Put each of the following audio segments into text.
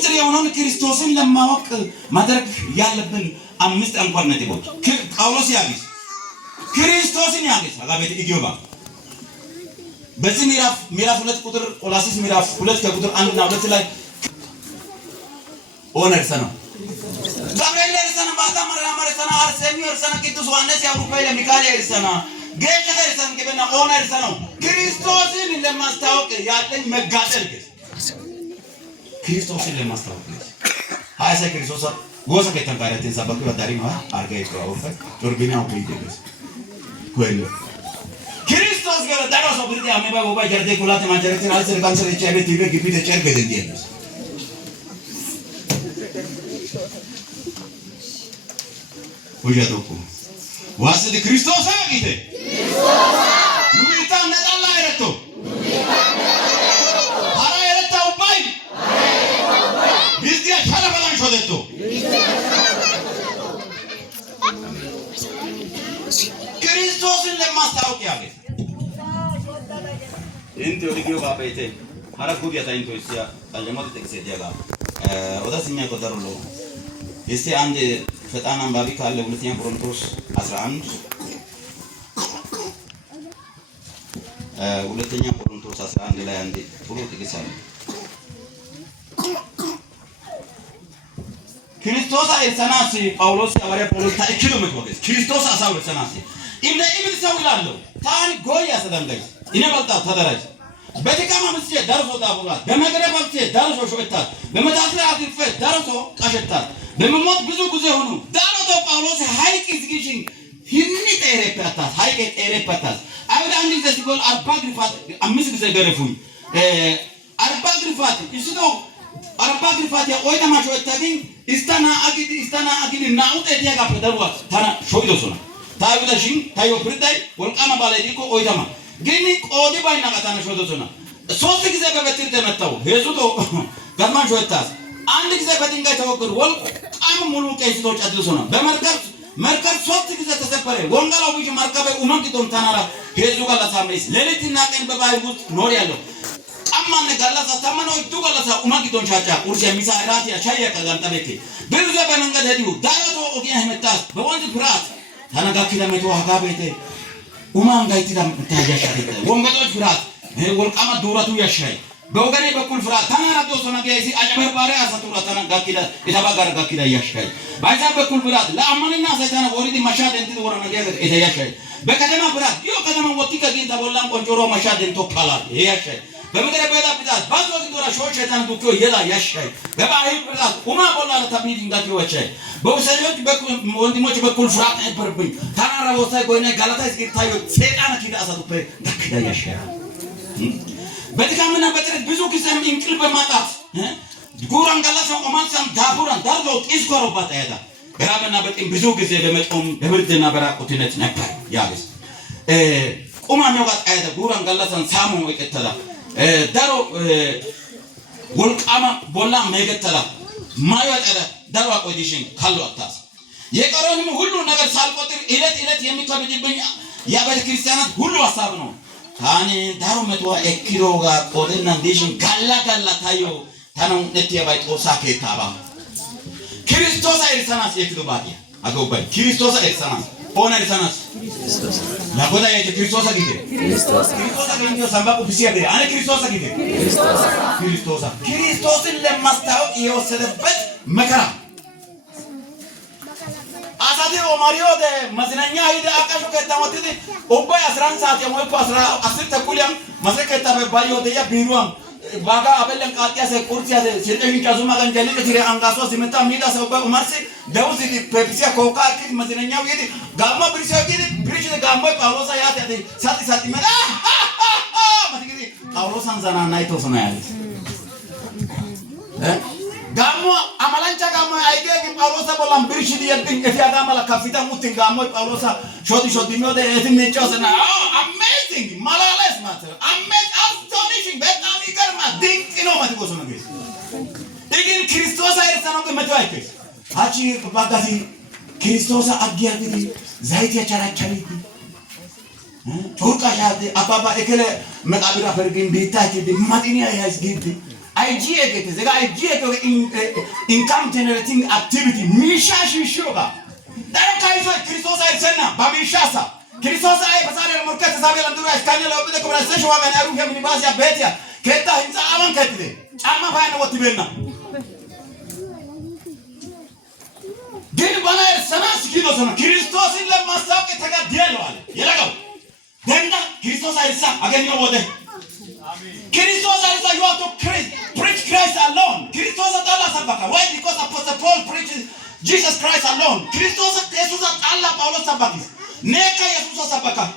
ሚስጥር የሆነውን ክርስቶስን ለማወቅ ማድረግ ያለብን 5 አንኳር ነጥቦች ጳውሎስ ያግስ ክርስቶስን ያግስ አጋቤት ኢዮባ በዚህ ምዕራፍ 2 ቁጥር ቆላስይስ ምዕራፍ 2 ከቁጥር 1 እና 2 ላይ ኦነርሰና ገብርኤል እርሰና ባታመራ ማረሰና አርሴኒ እርሰና ቅዱስ ዮሐንስ ያውሩፋይለ ሚካኤል እርሰና ጌታ እርሰና ገበና ኦነርሰና ክርስቶስን ለማስታወቅ ያለኝ መጋደል ክርስቶስን ለማስታወቅ ሃይሰ ክርስቶስ ጎሳ ከተንካራትን ሰበኩ ወዳሪ ነው አርጋይ ተዋወፈ ዶርቢናው ኮይደስ ኮይለ ክርስቶስ ጋር ዳራሶ ብርዲ አሜባ ወባ ጀርዴ ኩላት ማጀረትን አልሰር ካንሰር ኤችአይቪ ቲቪ ግቢተ ቸርገ ደንዲያለስ ወያዶኩ ዋስድ ክርስቶስ አጊተ ኑይታ ነጣላ አይረቶ አራ አይረታው ባይ ቢዝዲያ ሻለበላን ሾደቶ ክርስቶስን ለማስታወቅ ያለ እንት ወዲዮ ባባይቴ አራ ጉዲያ ታይንቶ እስያ አጀማት ተክሴ ዲያጋ ወዳስኛ ቆጠሩሎ እስቲ አንድ ፈጣን አንባቢ ካለ ሁለተኛ ቆሮንቶስ 11 ሁለተኛ ቆሮንቶስ 11 ላይ አንድ ጥሩ ጥቅስ አለ ክርስቶስ አይሰናስ ጳውሎስ ያወራ ጳውሎስ ታይክሉ መጥወገስ ክርስቶስ አሳው አይሰናስ እንደ ኢብል ሰው ይላል ታን ጎይ ያሰዳንጋይ እኔ ባልታ ተደራጅ በተቃማ መስየ ዳርሶ ዳቡላ በመግረብ መስየ ዳርሶ ሾይታት በመታስራ አጥፈ ዳርሶ ቃሸታት በመሞት ብዙ ጊዜ ሆኑ ዳርሶ ጳውሎስ ሃይቅ ዝግጅን ህኒ ጠረፓታስ ሃይቅ ጠረፓታስ አይሁድ አንድ ጊዜ ሲጎል 40 ግርፋት 5 ጊዜ ገረፉኝ 40 ግርፋት እሱዶ 40 ግርፋት ያቆይታ ማሾይታግን istana agili naute diaga pedarwa tana shoido sona ታዩዳሽን ታዩ ፍርዳይ ወልቃማ ባለዲኮ ኦይታማ ግን ቆዲ ባይና ጋታና ሾዶ ሶና 3 ጊዜ በበትር ተመታው ሄሱቶ ጋማን ሾይታስ አንድ ጊዜ በድንጋይ ተወገሩ ወልቃማ ሙሉ ቀይስቶ ጫድሶ ሶና በመርከብ 3 ጊዜ ተሰበረ ወንጋላው ቢጅ ማርከበ ኡማንኪቶም ታናራ ሄዙ ጋላ ሳምሪስ ሌሊትና ቀን በባህር ውስጥ ኖር ያለው አማነ ጋላሳ ታመኖ ዱጋላሳ ኡማንኪቶም ቻቻ ቁርስ የሚሳ ራት ያቻያ ከጋንጣበቴ በብዙ በመንገድ ሄዱ ዳራቶ ኦጊያ ህመታስ በወንዝ ፍራት ታናጋኪዳ መቶ አጋቤቴ ኡማን ጋይቲዳ ታያሻሪተ ወንገዶች ፍራት ወልቃማ ዱራቱ ያሻይ በወገኔ በኩል ፍራት ታናራዶ ሶናጋይሲ አጨበርባሪ አሳቱራ ታናጋኪዳ ኢታባጋር ጋኪዳ ያሻይ ባይዛ በኩል ፍራት ለአማንና ሰይጣን ወሪዲ ማሻድ እንት ወራና ያገ ያሻይ በከተማ ፍራት ዮ ከተማ ወጥቶ ጌታ ቦላን ቆንጆሮ ማሻድ እንት ቶካላል ያሻይ በመገረ በዳ ፍራት ባዞ ዲዶራ ሾሽ ሰይጣን ዱኮ የላ ያሻይ በባህር ፍራት ኡማ ቦላ ለታቢድ እንጋኪ ወቻይ በውሰኞች በኩል ወንድሞች በኩል ፍራት አይበርብኝ ታናራ ወሳይ ጎይና ጋላታ እስኪታዩ ሰይጣን ኪዳ አሳቱፔ ዳክዳ ያሻይ በድካምና በጥረት ብዙ ጊዜም እንቅልፍ በማጣት ጉራን ጋላሳ ኦማንሳም ዳቡራን ዳርዶ ኢስኮሮባታ ያዳ በራበና በጥም ብዙ ጊዜ በመጦም በብርድና በራቁትነት ነበር ያለስ ቁማኛው ጋር ታያዳ ጉራን ጋላሳን ሳሙ ወቀተላ ዳሮ ወልቃማ ቦላ መገተላ ማይወጣዳ ዳሮ አቆዲሽን ካሎ አታስ የቀረንም ሁሉ ነገር ሳልቆጥር እለት የሚከብድብኝ ያበደ ክርስቲያናት ሁሉ ሐሳብ ነው ታኔ ዳሮ መጥዋ ኤኪሮጋ ቆደና ዲሽን ጋላ ታዮ ታናው ነቲያ ባይ ጦሳ ከታባ ክርስቶስ አይርሰናስ የክዱባዲያ አጎባይ ክርስቶስ አይርሰናስ ሆነ አይርሰናስ ለጎዳ የተ ክርስቶስ አግይተ ክርስቶስ አግይተ ሰምባቁ ቢሲያ በ አነ ክርስቶስ አግይተ ክርስቶስን ለማስታወቅ የወሰደበት መከራ አሳቴ ኦማሪዮ ደ መዝናኛ ሄደ አቃሹ ከተማውት ኦባይ 11 ሰዓት የሞልኩ 10 ተኩልያም መስከታ በባዮ ደያ ቢሩም ባጋ አበለን ቃጥያ ሰቁርቲያ ሲልጠኝ ጫዙማ ገንጀል ከትሪ አንጋሶ ሲመጣ ሚዳ ሰውባ ኡማርሲ ደውዚ ፔፕሲያ ኮካ አኪት መዝናኛው ይዲ ጋማ ብሪሲያ ይዲ ብሪጅ ጋማ ጳውሎሳ ያተ ሳቲ መላ ማትጊዲ ጳውሎሳን ዘና ናይቶ ሰማያለስ ጋሞ አማላንቻ ጋሞ አይገግ ጳውሎሳ ቦላም ብሪሽ ዲየብኝ እፊያ ጋማ ለካፊታ ሙትን ጋሞ ጳውሎሳ ሾዲ ሞደ እትምጫውስና አሜዚንግ ማላለስ ማተር አስቶኒሽንግ በጣም ይገርማ ድንቅ ነው ማትጎሶ ነው ጌስ ይግን ክርስቶስ አይርሰነው ከመቶ አይከስ አቺ ባጋሲ ክርስቶስ አጊያግዲ ዘይት ያቻራቻሊ ጮርቃሻ አባባ እከለ መቃብራ ፈርግን ቢታች ማዲኒያ ያስጊድ IGA get the IGA income generating activity. Misha Shishoga. That kind of Christos I send now, Babishasa. Christos I Pasar Murkas Sabelandura, Canelo of the conversation and Aruka Minibasia Betia, Keta in Saman Kati. I'm a fan of what you know. Give one air Sanas Kidos, Christos in the Masaka Dialo. Yelago. Then Christos I saw again your water. Christos I you have to preach Christ alone. Christos Allah Sabaka. Why? Because Apostle Paul preaches Jesus Christ alone. Christos Jesus Allah Paulo Sabakis. Neka Jesus Sabaka.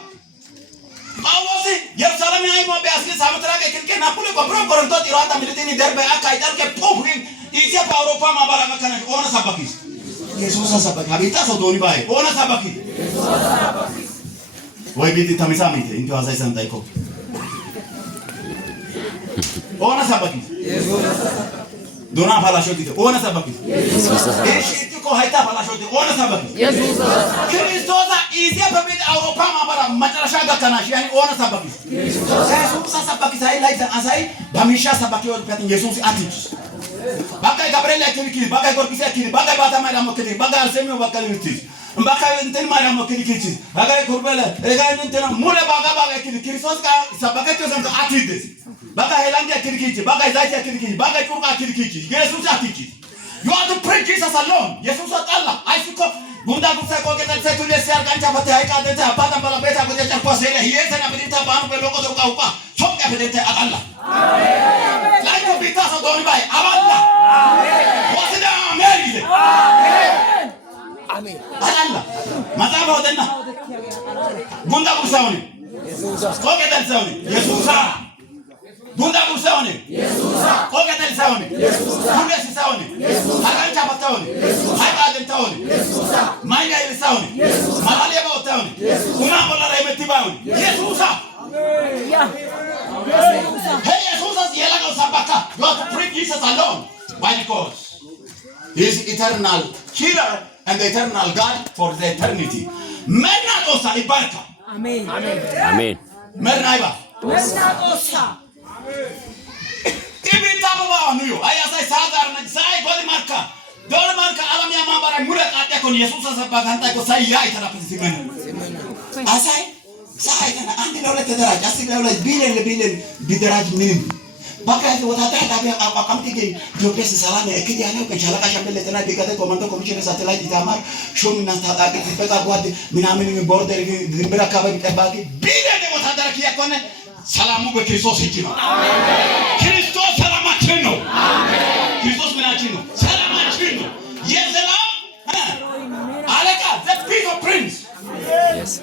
Paulo si Jerusalem ay mo beasli samatra ke Napoli ko bro Corinto tirata militini derbe akai darke pupin isia pa Europa mabara kana ona Sabakis. Jesus Sabaka. Habita so doni bai. Ona Sabakis. Why biti tamisami te into azai santai ko. Ona Sabakis. Dona Palashoti, Ona Sabakis. Eshitiko Haita Palashoti, Ona Sabakis. Christosa is a bit Europa, but Matarashaga Kanashi, Ona Sabakis. Jesus Sabakis, I like the Asai, Bamisha Sabaki or Petting Jesus attitudes. Baka Gabriela Kiriki, Baka Gorkisaki, Baka Batamara, Baka Semi Bakalitis. Baka intel maramo kirikiti baga kurbela ega intena mure baga kirikirisoska sabakato santo atides baga helanja kirikiti baga zaiti kirikiti baga turka kirikiti Jesus atiki. You have to preach Jesus alone. Jesus Allah I fiko bunda kusa ko ke tse tule siar kancha pate ai ka deta pada bala beta ko deta ko sele hiesa na bidita banu pe loko to ka sok ka bidita Allah. Amen. Like to be taso doni bai Allah. Amen. What's the amen? Amen. Amen. Allah. Mataba odenna. Bunda kusaoni. Jesus. Ko ke tal saoni. Jesus. Bunda kusaoni. Jesus. Ko ke tal saoni. Jesus. Bunda saoni. Jesus. Akancha pataoni. Jesus. Haika taoni. Jesus. Maya ile saoni. Jesus. Malalia ba taoni. Jesus. Unambo la remeti baoni. Jesus. Amen. Yeah. Hey Jesus yela ko sabaka. You have to preach Jesus alone. Why? Because he is eternal healer and the eternal God for the eternity. Merna osa ibarka. Amen. Amen. Amen. Merna iba. Merna osa. Ibi tabawa anuyo. Aya sai sadar na sai goli marka. Dole marka alam ya mambara mura kate kon Jesus sabaka hanta ko sai ya itara pisimen. Asai sai kana andi dole tedaraj asi dole bilen bidaraj min. Baka hizo watata tabia akamtiki jopesi salame ekija leo kachalaka shambele tena bigate komando commission satellite tamar shomi na stada kipeka kwadi minamini mi border dimbera kaba bitabaki bile de watata kia kone salamu kwa Kristos hikima amen Kristos salama chino amen Kristos mena chino salama chino yesalam aleka the peace of prince yes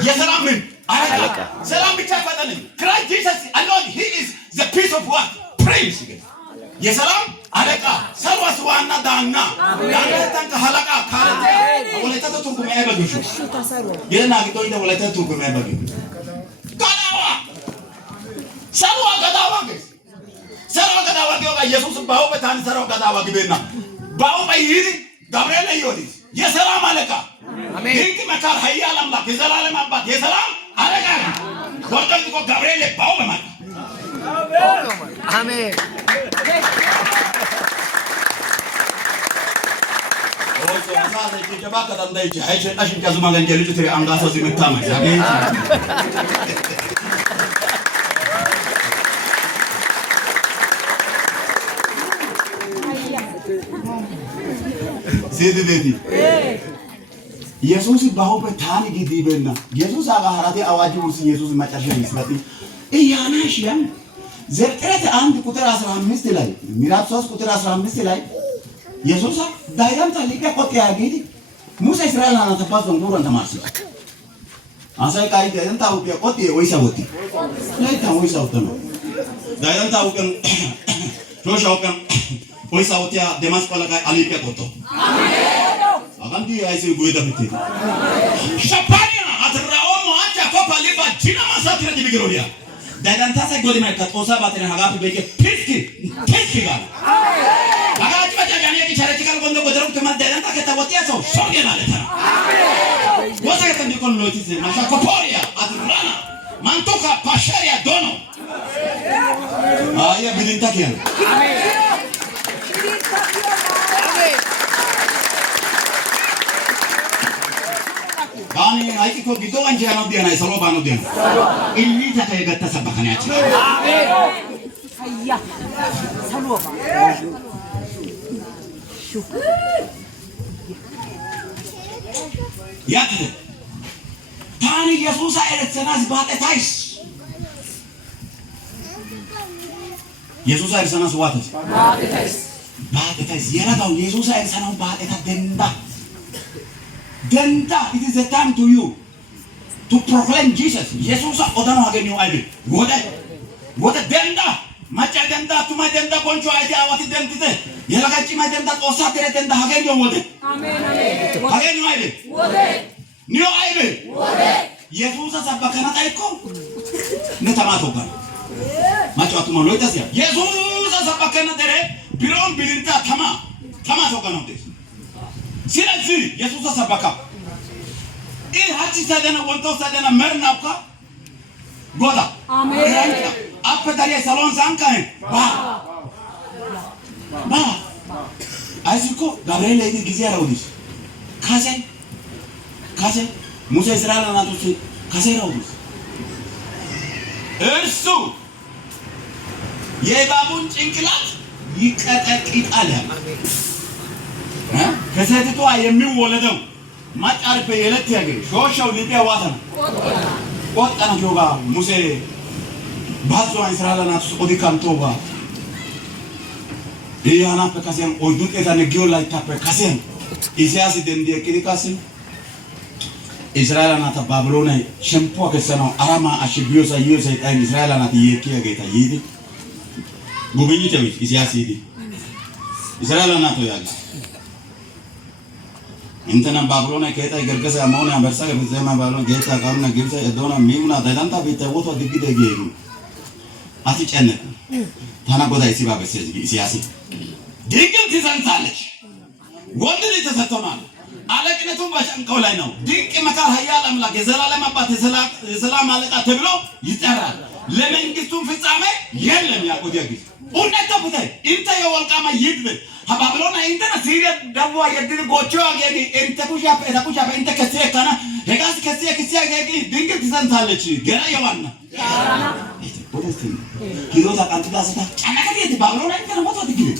yesalam aleka salam bitakwadani Christ Jesus alone he is the peace of what? Praise again. Yes, salam. Aleka. Sarwa suwana dana. Dana tanka halaka kare. Waleta to tukume eba gushu. Yeye na kito ida waleta tukume eba gushu. Kadawa. Sarwa kadawa guys. Sarwa kadawa kyoga Jesus bao betani sarwa kadawa kibena. Bao bayiri Gabriel yodi. Yes, salam aleka. Amen. Inki makar hayya lam la kizalale mabba. Yes, salam aleka. Kortan ko Gabriel bao be mat. Amen. Also, nada que jabaka dandai chi. Hai ashin kazuma ganjeli tu tere angasa zimetama. Yabe. Sede dedi. Jesus baho pe thani ki dibena. Jesus aga harate awaji usi Jesus machasha isbati. Iyana shiam. Zerkret and kuter asram mistilai. Miratsos kuter asram mistilai. Yesusa dairam talika kote agidi. Musa Israel na tapas donguran tamasi. Asai kai dairam ta upia kote oisa hoti. Lai ta oisa hotano. Dairam ta ukan Joshua ukan oisa hotia demas pala kai alipia koto. Amen. Akan dia aise guida bete. Shapania atraomo acha kopa liba jina masatira jibigirodia. Dairam ta sai godi merkat osa batene hagapi beke piski gala. Amen. Hagapi bajani ki charikal gondo godaro kemal dairam ta keta botia so songe na letara. Amen. Wasa keta nikon lotise masha koporia atrana mantoka pasharia dono. አያ ብድንታ ከያለ አሜን ባኒ አይቆ ቢዶ አንጂ ያለው ዲያና ሰሎ ባኖ ዲያና ኢሊ ተከየገተ ሰበከናች አሜን አያ ሰሎ ባ ያት ታኒ ኢየሱስ አይረሰናስ ባጠታይስ ኢየሱስ አይረሰናስ ዋተስ ባጠታይስ የራዳው ኢየሱስ አይረሰናው ባጠታ denda it is a time to you to proclaim Jesus Jesus odano hagenyo aibe wode denda macha denda tuma denda boncho aite awati dentite yelagachi ma denda osa tere denda hagenyo wode amen hagenyo aibe wode niyo aibe wode Jesus sabakana taiko ne tamato kan macho atuma loitasia Jesus sabakana tere biron bilinta tamato kan onte ስለዚህ ኢየሱስ ሰበካ ሀቺ ሰደነ ወንቶ ሰደነ መርናብካ ጎዳ አሜን አፈዳሪ ሰሎን ሳንካይ ባ አይስኮ ጋብርኤል ላይ ጊዜ ያረውልሽ ካሴ ሙሴ እስራኤል አናቶች ካሴ ያረውልሽ እርሱ የእባቡን ጭንቅላት ይቀጠቅጣል ከሴትቷ የሚወለደው ማጫርፈ የለት ያገኝ ሾሻው ሊቢያ ዋተና ቆጣና ጆጋ ሙሴ ባዞ እስራኤልና ሱዲ ካንቶባ ይያና ፈካሰን ኦዱት ኤታነ ጊዮላ ይታፈ ካሰን ኢሳያስ ደንዲ ከሪካስን እስራኤልና ተባብሎና ሸምፖ ከሰናው አራማ አሽቢዮሳ ይዮሳ ታይ እስራኤልና ይየኪያ ጌታ ይዲ ጉብኝተው ኢሳያስ ይዲ እስራኤልና ተያለ እንተና ባብሎና ከታ ይገርገሰ አማውና በርሳ ከዘማ ባብሎና ጌታ ካሩና ግብጽ እዶና ሚሙና ዳዳንታ ቢተወቶ ድግደ ገይሩ አትጨነቅ ታና ጎዳይ ሲባበስ ሲያሲ ድንግል ትዘንታለች ወንድ ልጅ ተሰጥቶናል አለቅነቱ በጫንቃው ላይ ነው ድንቅ መካር ኃያል አምላክ የዘላለም አባት የሰላም አለቃ ተብሎ ይጠራል ለመንግስቱ ፍጻሜ የለም ያቆየ ጊዜ ኡነተ ፍታይ እንተ የወልቃማ ይድብ ባብሎና እንተና ሲሪያ ደዋ የድል ጎቾ ያገኝ እንተ ኩሻ እንተ ከሰከና ሄጋስ ከሰከሲያ ያገኝ ድንግል ትዘንታለች ገና የዋና ወደስቲ ሂሮታ አንተዳስታ ጫናከት ባብሎና እንተና ሞቶ ድግል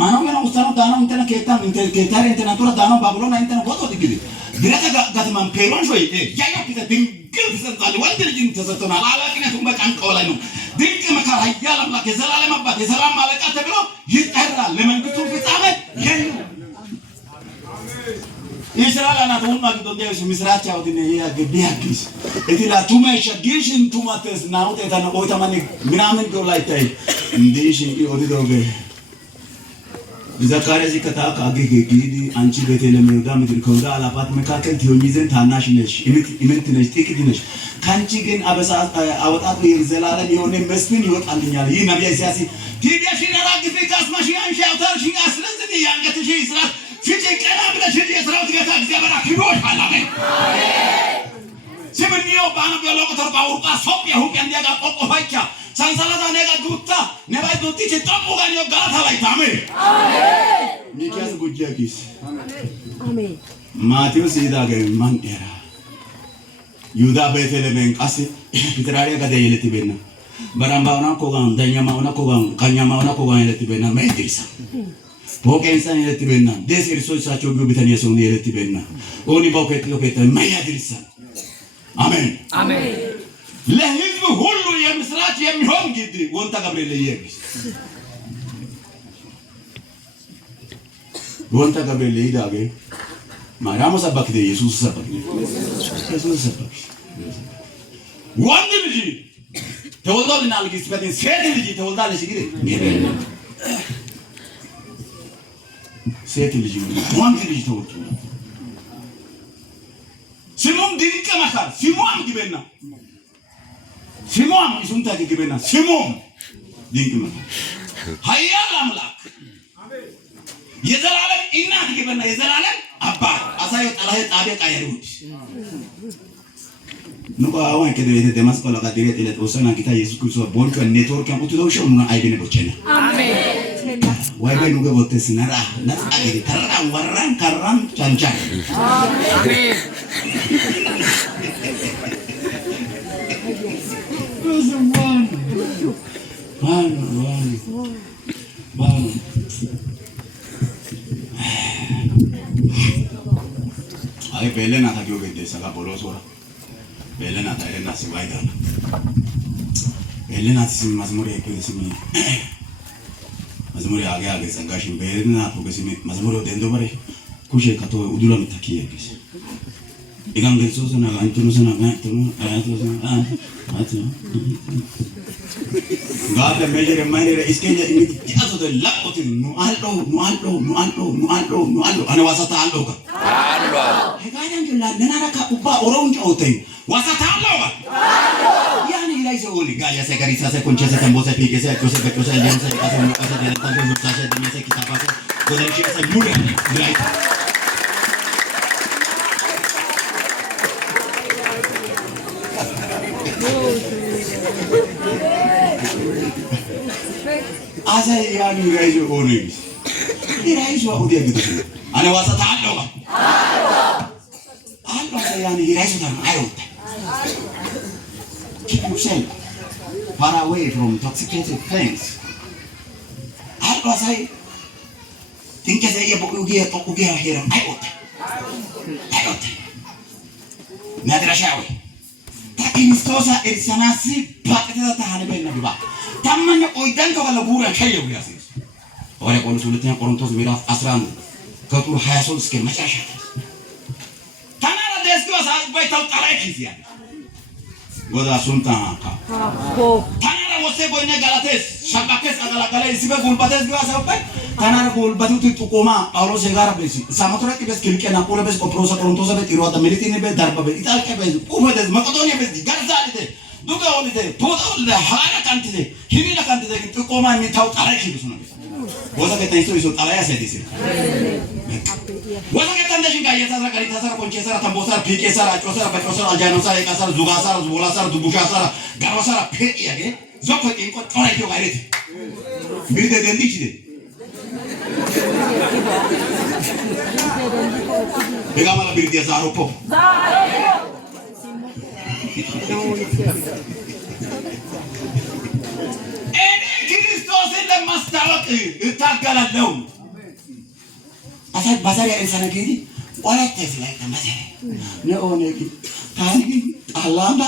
ማነው ገና ውስታው ዳናው እንተና ከታም ከታሪ እንተና ቶራ ዳናው ባብሎና እንተና ሞቶ ድግል ግረታ ጋትማን ፔሮን ሾይ ያያፒተ ድንግል ትዘንታለች ወንድ ልጅ ተሰጥቶናል አላቅነቱም በጫንቃው ላይ ነው ድንቅ መካር ኃያል አምላክ የዘላለም አባት የሰላም አለቃ ተብሎ ይጠራል ለመንግስቱ ፍጻሜ የለም እስራኤል አናቱን ማግዶ ዲያስ ምስራቻው ዲነ ያግዲያኪስ እቲላ ቱማይሻ ጊሽን ቱማተስ ናውት እታነ ኦይታማኒ ምናምን ጎላይታይ እንዲሽ ኦዲዶገ ዘካርያስ ከታካ አገገ ጊዲ አንቺ ቤተልሔም ይሁዳ ምድር ከይሁዳ አላፋት መካከል ትሆኚ ታናሽ ነሽ ኢምንት ነሽ ጥቂት ነሽ ካንቺ ግን አወጣጡ የዘላለም የሆነ መስፍን ይወጣልኛል ይህ ነብይ ኢሳይያስ ዲዲያሽና ራግፊ ካስማሽ አንቺ አውታርሽ አስለዝኝ ያንገትሽ ይስራት ፊት ቀና ብለሽ የሰራዊት ጌታ እግዚአብሔር አክብሮሽ አሜን ሲምኒዮ ባና በሎቀተር ባውርቃ ሶጵያ ሁቅ እንዲያጋ ቆቆፋቻ ሳንሳላታ ነጋ ዱታ ነባይ ዱቲ ተጣቁ ጋር ነው ጋታ ላይ ታሜ አሜን ሚኪያስ ጉጂያኪስ አሜን ማቴዎስ ይዳገ ማንዴራ ይሁዳ ቤተልሔም ቃስ ፒትራሪያ ጋደየለት ቤና በራምባውና ኮጋን ዳኛማውና ኮጋን ካኛማውና ኮጋን የለት ቤና ማይድሪሳ ፖኬንሳን የለት ቤና ደስ እርሶሳቸው ግብተን የሰው የለት ቤና ኦኒ ቦኬት ሎኬት ማይድሪሳ አሜን አሜን ለህዝብ ሁሉ የምስራች የሚሆን ግድ ወንታ ገብርኤል ይየግስ ወንታ ገብርኤል ይዳገ ማርያም ሰበክተ ኢየሱስ ሰበክተ ወንድ ልጅ ተወልዶልናል ግስበትን ሴት ልጅ ተወልዳለች ግዴ ሴት ልጅ ወንድ ልጅ ተወልዶ ስሙም ድንቅ መካር ስሙም ግበና ስሙም ይሱንታ ግበና ስሙም ድንቅ መካር ኃያል አምላክ የዘላለም እናት ግበና የዘላለም አባት አሳዩ ጠራይ ጣቢያ ቃየሩት nuko awan ke de demas ko la ka dire tele osana kita Yesus Kristus boncho network am utudo show na aibene bochena amen wai be nuga bote sinara na agiri tarra warran karram chanchan amen man ay belena ta kyo gede saka bolosora belena ta elena siwaida elena sim mazmuri ke simi mazmuri age sangashi belena ko simi mazmuri dendo bare kushe kato udula mitakie kisi igang denso sana antuno sana antuno atu God measure minor इसके लिए क्या तो लाखों थे नुआलो अने वासता आलो का है क्या जान जो लाने ना रखा ऊपर औरों जो होते हैं वासता आलो का यानी इलाज से बोली गालियाँ से करीसा से कुंचे से तंबू से पीके से अच्छों से बच्चों से लेन से कासे मुल्का से जनता से मुल्का से दुनिया से किताबा से गुज़रिश से मुड़े इलाज asa yani raizo onis raizo udia gitu ana wasa taalo ba alba yani raizo dan ayota keep yourself far away from toxicated things alba sai tinka sai ya ugia hera ayota nadra shawi takin stosa irsanasi pakata tahane benna biba tamman oidan ko la bura kayo yasis ore ko sulutnya Korintos miraf 11 ከቁጥር 23 እስከ መጨረሻ ታናራ ደስኩ ባይታው ታራኪሲያ ጎዳ ሱንታ ታናራ ወሰ ቦይነ ጋላቴስ ሻባከስ አጋላጋላ ይስበ ጉልባቴስ ግባሰበት ታናራ ጉልባቱ ጥቆማ ጳውሎስ ጋር በሲ ሳማቶራቂ በስ ክልቀና ፖለበስ ቆጵሮስ ቆሮንቶስ በት ይሮታ ሚሊቲኔ በት ዳርባ በት ኢጣልቀ በት ኡመደስ መቄዶንያ በት ጋርዛሊተ ዱጋ ወልደ ፖታውለ ሃራ ካንቲዘ ሂኒላ ካንቲዘ ጥቆማ የሚታው ታራኪ ብዙ ነው ወዛ ከተይቶ ይሶ ጣላያ ሰዲስ ወዛ ከተንደሽን ጋር የታሰራ ጋር የታሰራ ኮንቼሰራ ተንቦሰራ ፒቄሰራ ጮሰራ በጮሰራ አጃኖሰራ የቃሰራ ዙጋሰራ ዙቦላሰራ ዱቡሻሰራ ጋሮሰራ ፔቂያገ ዞኮ ኢንቆ ጦራይቶ ጋይሬት ሚደ ደንዲችደ በጋማላ ቢርዲያ ዛሮፖ ማስታወቅ እታገላለሁ አሳብ ባዛሪያ እንሰነገዲ ወራተስ ላይ ተመሰለ ነኦኔ ታሪክ አላማ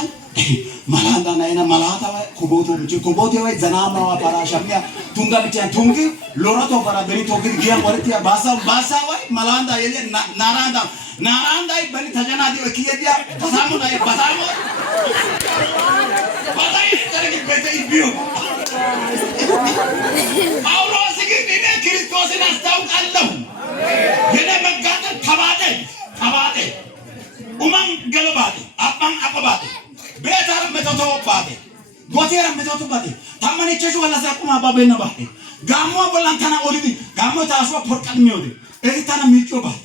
ማላንዳ ናይና ማላታ ኩቦቶ ወይ ዘናማ ወራሻሚያ ቱንጋ ብቻ ቱንግ ሎራቶ ወራ በሪ ቶግ ጊያ ወርቲያ ባሳ ወይ ማላንዳ የለ ናራንዳ በሪ ተጀናዲ ወኪየዲያ ባሳሙ ናይ ባሳሙ ባታይ ተረግ በተይ ቢዮ ጳውሎስ ግን እኔ ክርስቶስን አስታውቃለሁ የኔ መጋደል ተባደ ኡማን ገለባደ አባን አቆባደ ቤታር መተቶባደ ጎቴር መተቶባደ ታማኔቸሽ ወላሳ ቁማ ባበና ባደ ጋሞ ወላንታና ኦሊዲ ጋሞ ታሶ ፖርቀልሚዮዲ እሪታና ሚጮባደ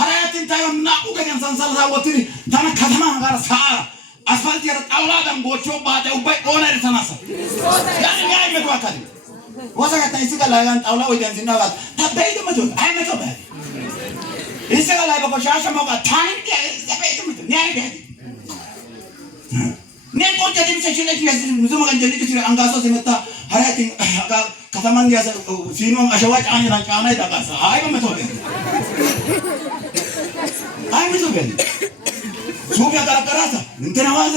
ሐራያትን ታዩና ኡገደን ሰንሰልሳ ወትሪ ታና ከተማ ጋር ሳራ አስፋልት ያረ ጣውላዳን ጎቾ ባደ ኡባይ ኦነር ተናሳ ያኛ ይመቷካል ወሰጋ ታይሲጋ ላጋን ጣውላ ወይ ደንሲና ጋር ታበይደ መቶ አይመቶ ባደ ይሰጋ ላይ በቆሻሻ ሞቃ ታን ያበይደ መቶ ኒያይደ ነቆጨ ድምጽሽለሽ ለዚህ ብዙ ማንጀል ልጅ አንጋሶ ሲመጣ ሐራያትን ከተማን ያሰ ሲኖ አሸዋ ጫና ይጣቃሳ አይመቶ ባደ አይመቶ ባደ ሱቢያ ጋራጋራታ እንትና ዋዛ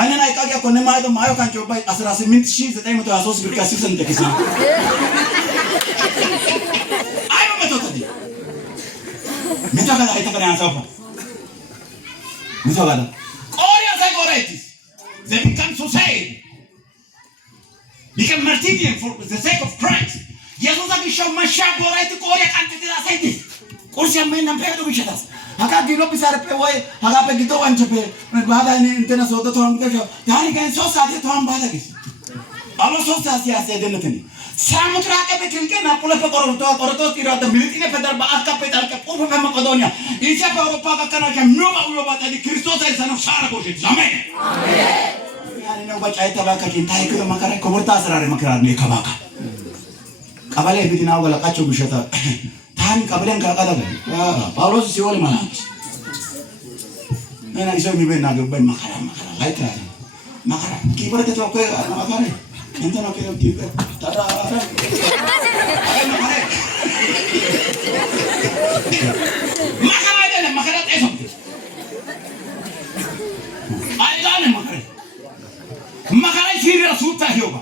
አይነና አይቃቂያ ኮነ ማይዶ ማዮ ካንቾ ባይ 18923 ብር ካሲ ሰንተ ከሲ አይሮ መቶታዲ መታጋዳ አይተከና ያሳፋ መታጋዳ ቆሪያ ሳይቆራይቲስ they become society become martyrdom for the sake of Christ የሱሳ ቢሻው መሻጎራይት ቆሪያ ካንተ ታሳይት ቁርስ ያመን ነበር ነው ቢሸታስ አካ ዲሎ ቢሳርፔ ወይ አካ በግቶ ወንቸፔ ባዳኒ እንተና ሶቶ ተንከጆ ታኒ ከን ሶሳቴ ተዋን ባዳጊስ አሎ ሶሳቴ ያሰደነተኒ ሳሙትራቀ በክልከ ናፖለ ቆሮቶ ቲራደ ሚሊቲነ ፈደር በአካፔ ታልከ ቁፈ በመቆዶ Macedonia. Isia pa Europa ka kana ka noma uyo ba tadi Kristos ay sanam shara ko shit. Amen. Amen. Yani no ba chay tabaka kin tay ko makara ko borta sarare makara ne kabaka. Kabale bidina wala kacho bishata. Tan kabale ka kada ga. Paulos siwole malak. Nana iso mi ben na go ben makara laita. Makara. Ki borta to ko makara. Ento no quiero que tada. Makara de makara eso. Ay dale makara. Makara sirra suta yoba.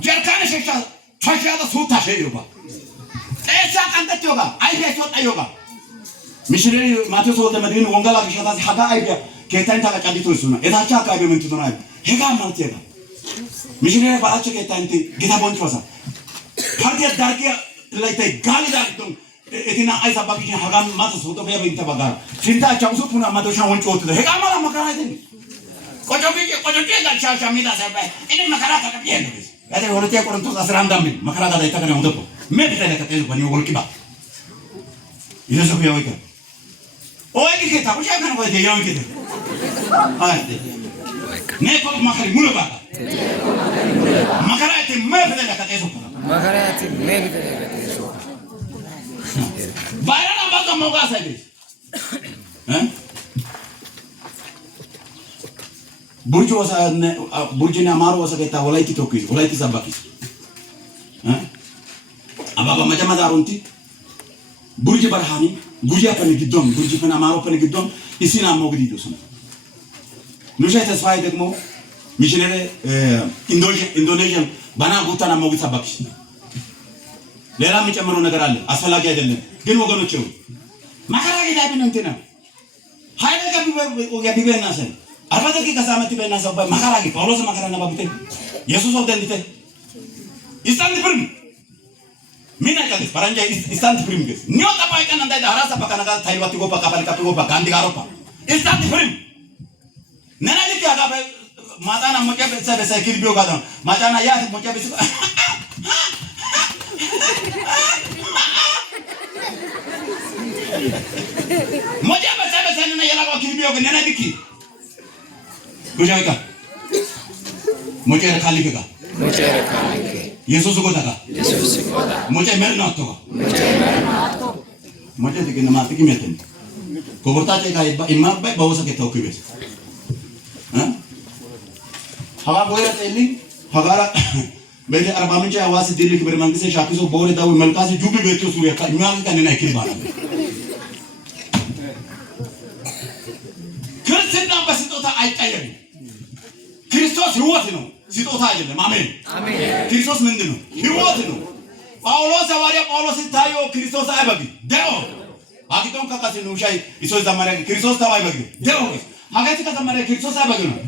Jarkane shesha chashada suta yoba. Esa kanta yoga. Ay be sota yoga. Missionary Matthew sote madin wongala kishata haga ay be ketan ta kadito suna. Eda cha ka be mentu na. Hega mantega. Missionary baache ketan ti gita bonchosa. Hardia darkia laite gali dartum etina ay sabaki hagan mas soto be binta bagar. Cinta chausu puna madosha woncho to. Hega mala makara den. Kojoki ga cha mida sabe. Ini makara ka bien. Ade holote koronto asrandam makara da ita kana undopo. Me bitane ka tezo bani wolkiba. Yesu ku yoika. Oye que ta busha kana ko de yoika. Ay. Ne ko makari mulo ba. Makara te me bitane ka tezo. Makara te me bitane ka tezo. Bayana ba ka moga sabe. Burju wasa burjina maru wasa kita walaiti tokis walaiti sabakis ababa majama darunti burji barhani guja pani gidom burji pana maru pani gidom isina mogdi dosuna nusha tasfai dekmo missionary Indonesian bana gutana mogdi sabakis ሌላ የሚጨምረው ነገር አለ አስፈላጊ አይደለም ግን ወገኖች ማከራ ገዳብን እንትና ሃይለ ገቢበና ሰን አርባተቂ ከሳመት በእና ሰው ማከራጊ ጳውሎስ ማከራና ባብተ ኢየሱስ ወደንተ ኢስታንት ፍርም ሚና ካለ ፈረንጃ ኢስታንት ፍርም ገስ ኒዮ ጠባይ ቀን እንዳይ ዳራሳ በካናጋ ታይዋት ጎባ ካፋል ካፕ ጎባ ጋንዲ ጋሮፓ ኢስታንት ፍርም ነና ልክ ያጋበ ማጣና ሞጨ በሳይክል ቢዮ ጋዳ ማጣና ያት ሞጨ በስ ሞጨ በሰበሰና ያላጓ ኪልቢዮ ግን ነና ዲኪ ጉጃይካ ሞጨ ረካሊካ ሞጨ ረካሊካ ኢየሱስ ጎዳጋ ኢየሱስ ጎዳ ሞጨ መርናቶ ሞጨ ዲግና ማጥቂ መተን ኮቦርታቴ ጋር ኢማባይ በወሰከ ተውክበስ ሀባ ጎራ ጠሊ ሀጋራ በደ 40 ምንጭ አዋስ ዲልክ ብር መንግስት ሻኪሶ ቦሬ ዳው መልካስ ጁቢ ቤቱ ሱ ያካ ኛል ከነና ይክልባላ ክርስትና በስጦታ አይቀየርም ክርስቶስ ህይወት ነው ስጦታ አይደለም አሜን አሜን ክርስቶስ ምንድነው ህይወት ነው ጳውሎስ ሐዋርያ ጳውሎስ ታዮ ክርስቶስ አይበግ ደው አቂቶን ካካሲ ነው ሻይ ኢሶ ዘማሪ ክርስቶስ ታው አይበግ ደው ሀገት ከተማሪ ክርስቶስ አይበግ ነው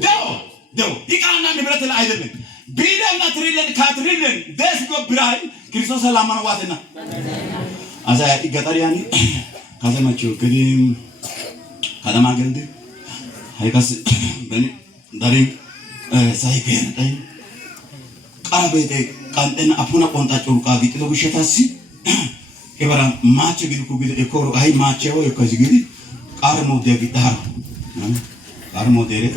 ደው ይቃና ንብረት ላይ አይደለም ቢለና ትሪለን ካትሪለን ደስ ጎብራይ ክርስቶስ ሰላማን ዋተና አዛ ይገጠሪያኒ ካዘማቸው ግዲም ከተማ ገንድ ሃይካስ በኔ ዳሪ ሳይከን አይ ቃቤቴ ቃንጤና አፑና ቆንጣቸው ቃ ቢጥሎ ጉሸታሲ ከበራ ማቸ ግልኩ ግል እኮሮ አይ ማቸው እኮዚ ግል ቃርሞ ደግዳር ቃርሞ ደረተ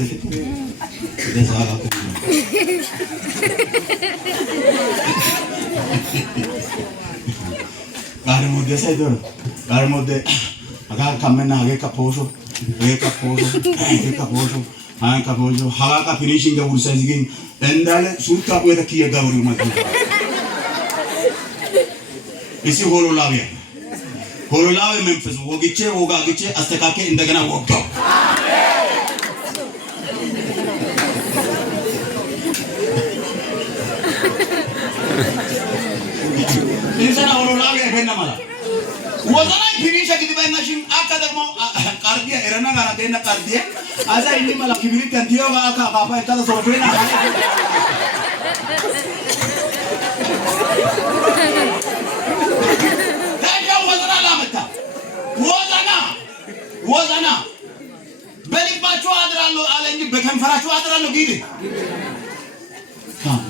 ደዛላ ቃርሞ ደሳይዶር ቃርሞ ደ አጋ ካመና አገ ካፖሶ አንካ ቦጆ ሃላቃ ፊኒሺንግ ወርሳይዝ ግን እንዳለ ሱታ ወደ kiye ጋብሩ ማለት እሺ ሆሎላዊያ መንፈስ ወግቼ ወጋግቼ አስተካከ እንደገና ወጋው ኢንሳና ሆሎላዊያ በእናማላ ወዘና ፊኒሽ ግድበናሽን አካደሞ ቃርዲያ ኤረና ጋራ ደና ቃርዲያ አዛ ኢኒ ማላ ክብሪት ከንቲዮ ጋካ ካፋ ታታ ሶፍሬና ታጃ ወዘና ላመታ ወዘና በልባችሁ አድራለሁ አለ እንጂ በከንፈራችሁ አድራለሁ ግድ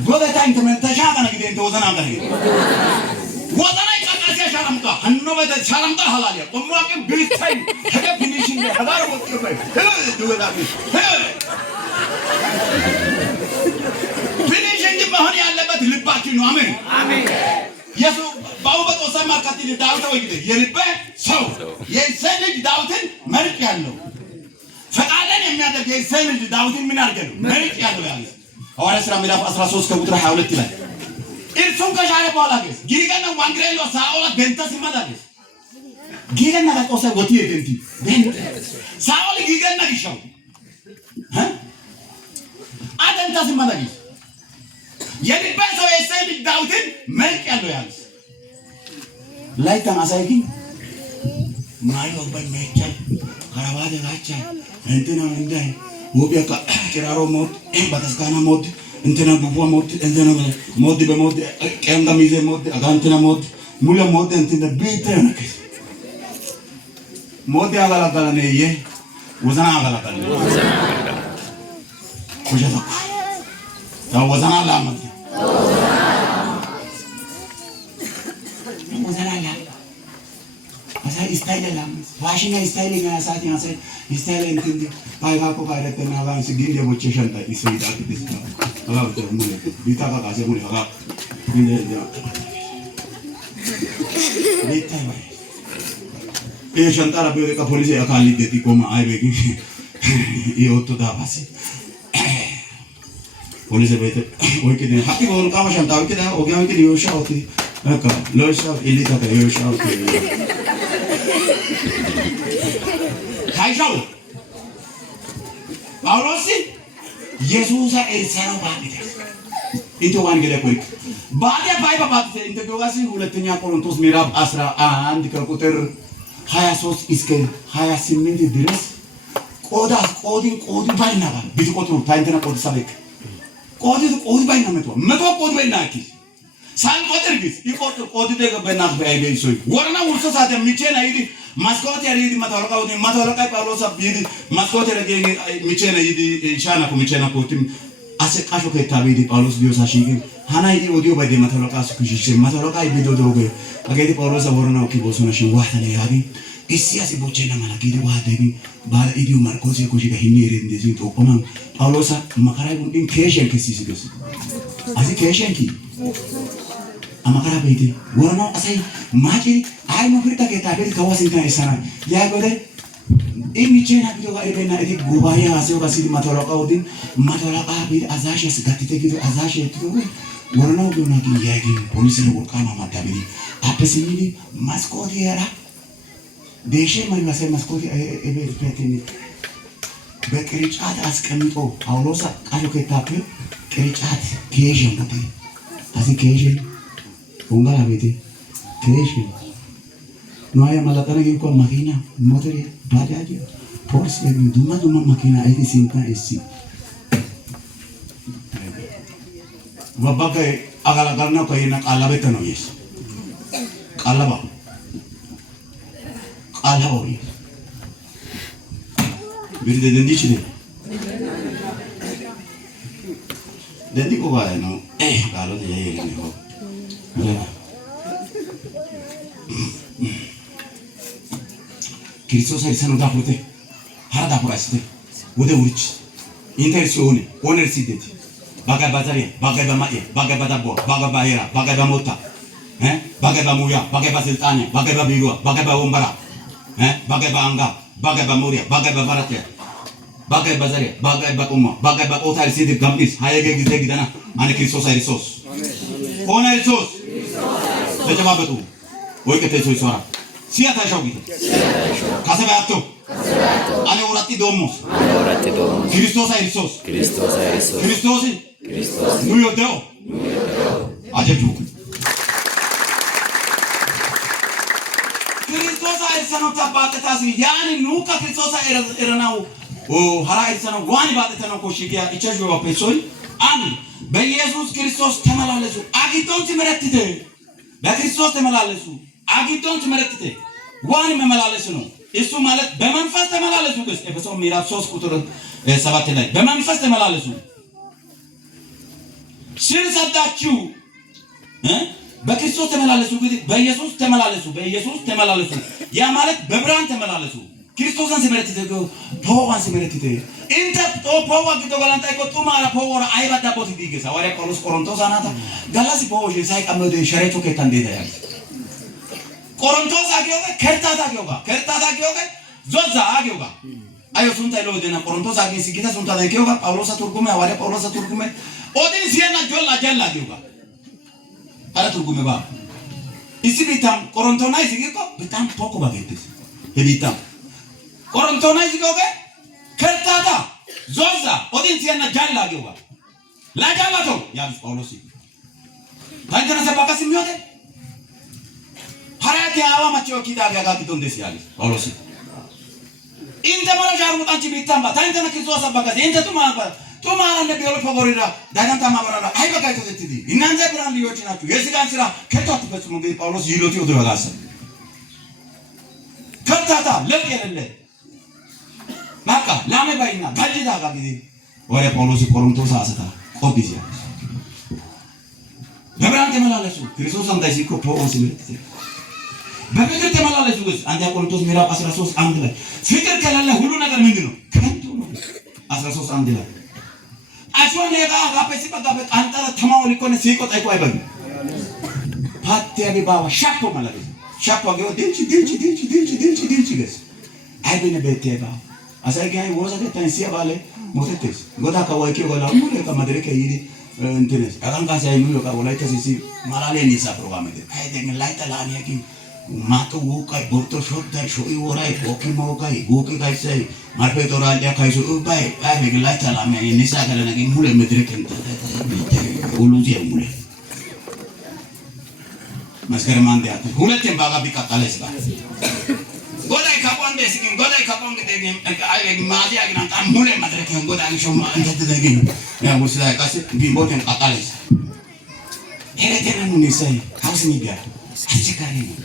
ጎበታ እንተመን ተሻጋና ግድ እንተ ወዘና ጋር ግድ ወዘና ቃቃሲያ ሻራምጣ አንኖበተ ሻራምጣ ሐላሊያ ቆማቀም ቢታይ ሄደ ፊኒሽንግ ሀዳር ወጥቶበይ ዱገዳሚ ፊኒሽንግ መሆን ያለበት ልባችሁ ነው። አሜን አሜን። ኢየሱስ ባውበቶ ሰማካቲ ዳዊት ወይግደ የልበ ሰው የእሴይ ልጅ ዳዊትን መርቅ ያለው ፈቃደን የሚያደርግ የእሴይ ልጅ ዳዊትን ምን አድርገው መርቅ ያለው ያለ ሐዋርያት ሥራ ምዕራፍ 13 ከቁጥር 22 ላይ እርሱም ከሻረ በኋላ ገስ ጊሪገና ዋንግሬሎ ሳኦል ገንተስ ይመጣል ጊሪገና ታቆሰ ወቲ የገንቲ ሳኦል ጊሪገና ይሻው አደንታስ ይመጣል የልበ ሰው የእሴይ ልጅ ዳዊትን መርቅ ያለው ያለ ላይ ተማሳይኪ ማዮ በመቻል ካራባደ ጋቻ እንትና እንዳይ ወቢያካ ኪራሮ ሞት በተስካና ሞት እንትና ቡቡ ሞት እንትና ሞት በሞት ቀንጋ ሚዜ ሞት አጋንትና ሞት ሙለ ሞት እንትና ቢተ ነከ ሞት ያጋላጋለ ነየ ወዘና ያጋላጋለ ወጀታ ታው ወዘና ላመት ወዘና ላ አሳይ ስታይል ላ ፋሽን ስታይል ጋር ሳቲ አሳይ ስታይል እንትን ባይባኮ ባይረተና ባንስ ግን ደቦቼ ሸንታ ይስይዳት ዲስታ አላው ደግሞ ቢታካ ካሴ ሙሉ አጋ እንደ ቤታይ ባይ ሸንታ ረብ የካ ፖሊስ አካል ሊደት ቆማ አይበቂ ይወጡ ዳባሲ ፖሊስ ቤት ወይክ ደ ሀቂ ወን ካማ ሸንታ ወይክ ደ ኦጊያ ወይክ ይወሻውቲ አካ ሎሻው ኢሊታ ከይወሻውቲ ታይሻው ጳውሎስ ኢየሱስ ኤርሳው ባዲተ ኢንቶ ዋንጌለ ኮሪክ ባዲያ ባይባ ባዲተ እንደ ዶጋሲ ሁለተኛ ቆሮንቶስ ምዕራፍ 11 ከቁጥር 23 እስከ 28 ድረስ ቆዲን ባይናባ ቢትቆጥሩ ታይንተና ቆዲ ሳበክ ቆዲ ባይና መቶ ቆዲ ባይና አኪ ሳንቆጥር ግስ ይቆጥር ቆዲ ደገበናት ባይበይሶይ ወራና ውርሶ ሳተ ሚቼና ይዲ ማስኮት ያሪዲ ማታወቃ ጳውሎስ ቢዲ ማስኮት ያሪዲ ሚቼና ይዲ ሻና ሚቼና ኮቲም አሰቃሾ ከታቢዲ ጳውሎስ ዲዮሳሺ ሃናይ ኦዲዮ ባይደ ማታወቃ ስኩሽሽ ማታወቃ ቢዶ ዶገ አገዲ ጳውሎስ ወራና ኪቦሶና ሽዋታለ ያዲ ኢሲያስ ቦቼና ማላኪዲ ዋደጊ ባለ ኢዲዮ ማርኮስ የኮሺ ከሂኒሪ እንደዚህ ተቆማ ጳውሎስ መከራይ ቡንዲን ከሸን ከሲሲገስ አዚ ከሸንኪ አማካራ ቤቴ ወራና አሳይ ማጪ አይ ሙፍሪታ ከታቤል ከዋሲንታ ይሰራ ያጎደ ኢሚቼና ቢዶ ጋር በእና እዲ ጉባኤ አሰው ጋር ማታወቃ ወዲን ማታወቃ ቤት አዛሽ ያስጋትተ ጊዜ አዛሽ የትዶ ወራናው ቢሆና ግን ያጊ ፖሊስ ነው ወቃማ ማዳብሊ አበሲኒ ማስኮት ያራ ደሼ ማይማሰ ማስኮት ኤቤርፔቲኒ በቅርጫት አስቀምጦ ጳውሎስ ቃሉ ከታፔ ቅርጫት ከየሽን ከተ አዚ ከየሽን ኡንጋላ ቤቴ ከየሽን ኖያ ማላታና ጊንኮ ማኪና ሞተር ባጃጅ ፖሊስ ለምን ዱማ ማኪና አይዲ ሲንታ እሲ ወባከ አጋላጋልና ከየና ቃላበተ ነው ይስ ቃላባ ቃላዊ ቢል ደንዲች ነው ደንዲ ቆባይ ነው ቃሎ ያየለ ነው ክርስቶስ አይሰኑ ዳፖቴ ሀዳ ፖራስቴ ወደ ውርጭ ኢንተርሲዮን ኦነር ሲደት ባጋይ ባዛሪያ ባጋይ በማየ ባጋይ በዳቦ ባጋይ ባሄራ ባጋይ በሞታ ባጋይ በሙያ ባጋይ በስልጣኔ ባጋይ በቢሮ ባጋይ በወንበራ ባጋይ በአንጋ ባጋይ በሞሪያ ባጋይ በባራቴ ባጋይ ባዛሪያ ባጋይ በቁማ ባጋይ በቆታል ሲድ ጋምቢስ ሃየገ ጊዜ ግደና አነ ክርስቶስ አይሶስ ኦነር ሶስ ተጨባበጡ ወይ ከተሶ ይሶራ ሲያታ ሻውጊት ካሰባያቶ አኔ ወራቲ ዶሞስ ክርስቶስ አይሶስ ክርስቶስ ኑዮ ደው አጀጁ ክርስቶስ አይሰነው ተባቀታሲ ያን ኑካ ክርስቶስ አይረናው ኦ ሐራ አይሰነው ዋኒ ባጠተነው ኮሽጊያ እቸጆ ባፔሶይ አን በኢየሱስ ክርስቶስ ተመላለሱ አጊቶን ትመረትተ በክርስቶስ ተመላለሱ አጊቶን ትመረትተ ዋኒ መመላለሱ ነው እሱ ማለት በመንፈስ ተመላለሱ ከስ ኤፌሶን ምዕራፍ 3 ቁጥር 7 ላይ በመንፈስ ተመላለሱ ስር ሰጣችሁ በክርስቶስ ተመላለሱ እንግዲህ በኢየሱስ ተመላለሱ በኢየሱስ ተመላለሱ ያ ማለት በብርሃን ተመላለሱ ክርስቶስን ሲመረጥት ፖዋን ሲመረጥት እንተ ፖዋ ግዶ ገላንታ ይቆጡ ማራ ፖወራ አይባዳ ቦት ዲገሳ ወሬ ጳውሎስ ቆሮንቶስ አናታ ጋላሲ ፖዎች ሳይቀመጡ ሸሬቾ ከታን ዴታ ያ ቆሮንቶስ አገው ከርታታ አገው ዞዛ አገው አዮ ሱንታ ይሎ ደና ቆሮንቶስ አገ ሲጊታ ሱንታ ዳይከው ጳውሎስ ትርጉም ወሬ ጳውሎስ ትርጉም ኦዲን ሲያና ጆላ ጀላ አገው አረ ትርጉም ባ እሲ ቢታም ቆሮንቶና ይሲገው በጣም ፖኮ ባገትስ የቢታም ቆሮንቶና ይሲገው ከርታታ ዞዛ ኦዲን ሲያና ጀላ አገው ላጃላቶ ያ ጳውሎስ ታንተና ሰባካስ የሚወደ ሐራቲ አዋ ማቸው ኪዳ ጋጋት እንደዚህ ያለ ጳውሎስ እንተ ማራጃሩ አንቺ ቢታምባ ታንተና ክርስቶስ ሰባካስ እንተ ቱማራ ነቢዮሎ ፋቮሪራ ዳጋንታ ማበራራ አይበቃ ተዘትዲ እናንተ ብራን ልጆች ናችሁ የስጋን ስራ ከቷት ፈጽሙ እንግዲህ ጳውሎስ ይሎት ወደ ባላሰ ከታታ ለብ የሌለ ማቃ ላሜ ባይና ባጅታ ጋር ጊዜ ወሬ ጳውሎስ ቆሮንቶስ አሰታ ቆዲስ ያ በብርሃን ተመላለሱ ክርስቶስ አንዳይ ሲኮ ጳውሎስ ይልት በፍቅር ተመላለሱ ወስ አንደኛ ቆሮንቶስ ምዕራፍ 13 1 ላይ ፍቅር ከሌለ ሁሉ ነገር ምንድነው ከንቱ ነው 13 1 ላይ አሽዋን ለጋ ጋፈሲ በጋበ አንጠረ ተማው ሊኮነ ሲቆ ጠይቆ አይበል ፓቲያሊ ባዋ ሻፖ ማለት ሻፖ ገው ዲንቺ ገስ አይበነ በቴባ አሳይጋይ ወዛተ ታንሲያ ባለ ሞተቴስ ጎዳ ካዋይኪ ጎላ ሙሉ ከመድረከ ይዲ እንትነስ አካንካሲ አይኑ ለካ ወላይታ ሲሲ ማላሌ ኒሳ ፕሮግራም ደ አይደኝ ላይታ ላኒያኪ ማቶ ወቃይ ቦርቶ ሾታይ ሾይ ወራይ ኦኪሞ ጋይ ጎቂ ጋይሳይ ማርፌ ቶራሊያ ካይሱ ባይ አይበግ ላይታ ላሚያ ኒሳ ከለነገ ሙሉ መድረከ ሁሉዚ ሙሉ መስከረም አንድ ያት ሁለቴም ባጋ ቢቃጣለስ ባ ጎዳይ ካፖንደ ሲኪን ጎዳይ ካፖንደ ደገም አይበግ ማዲያ ግናን ጣም ሙሉ መድረከ ጎዳይ ሾማ እንተ ተደገኝ ያ ወስላ ካስ ቢሞተን ቃጣለስ ሄረቴና ኒሳይ ካስኒ ቢያ አስቸጋሪ ነው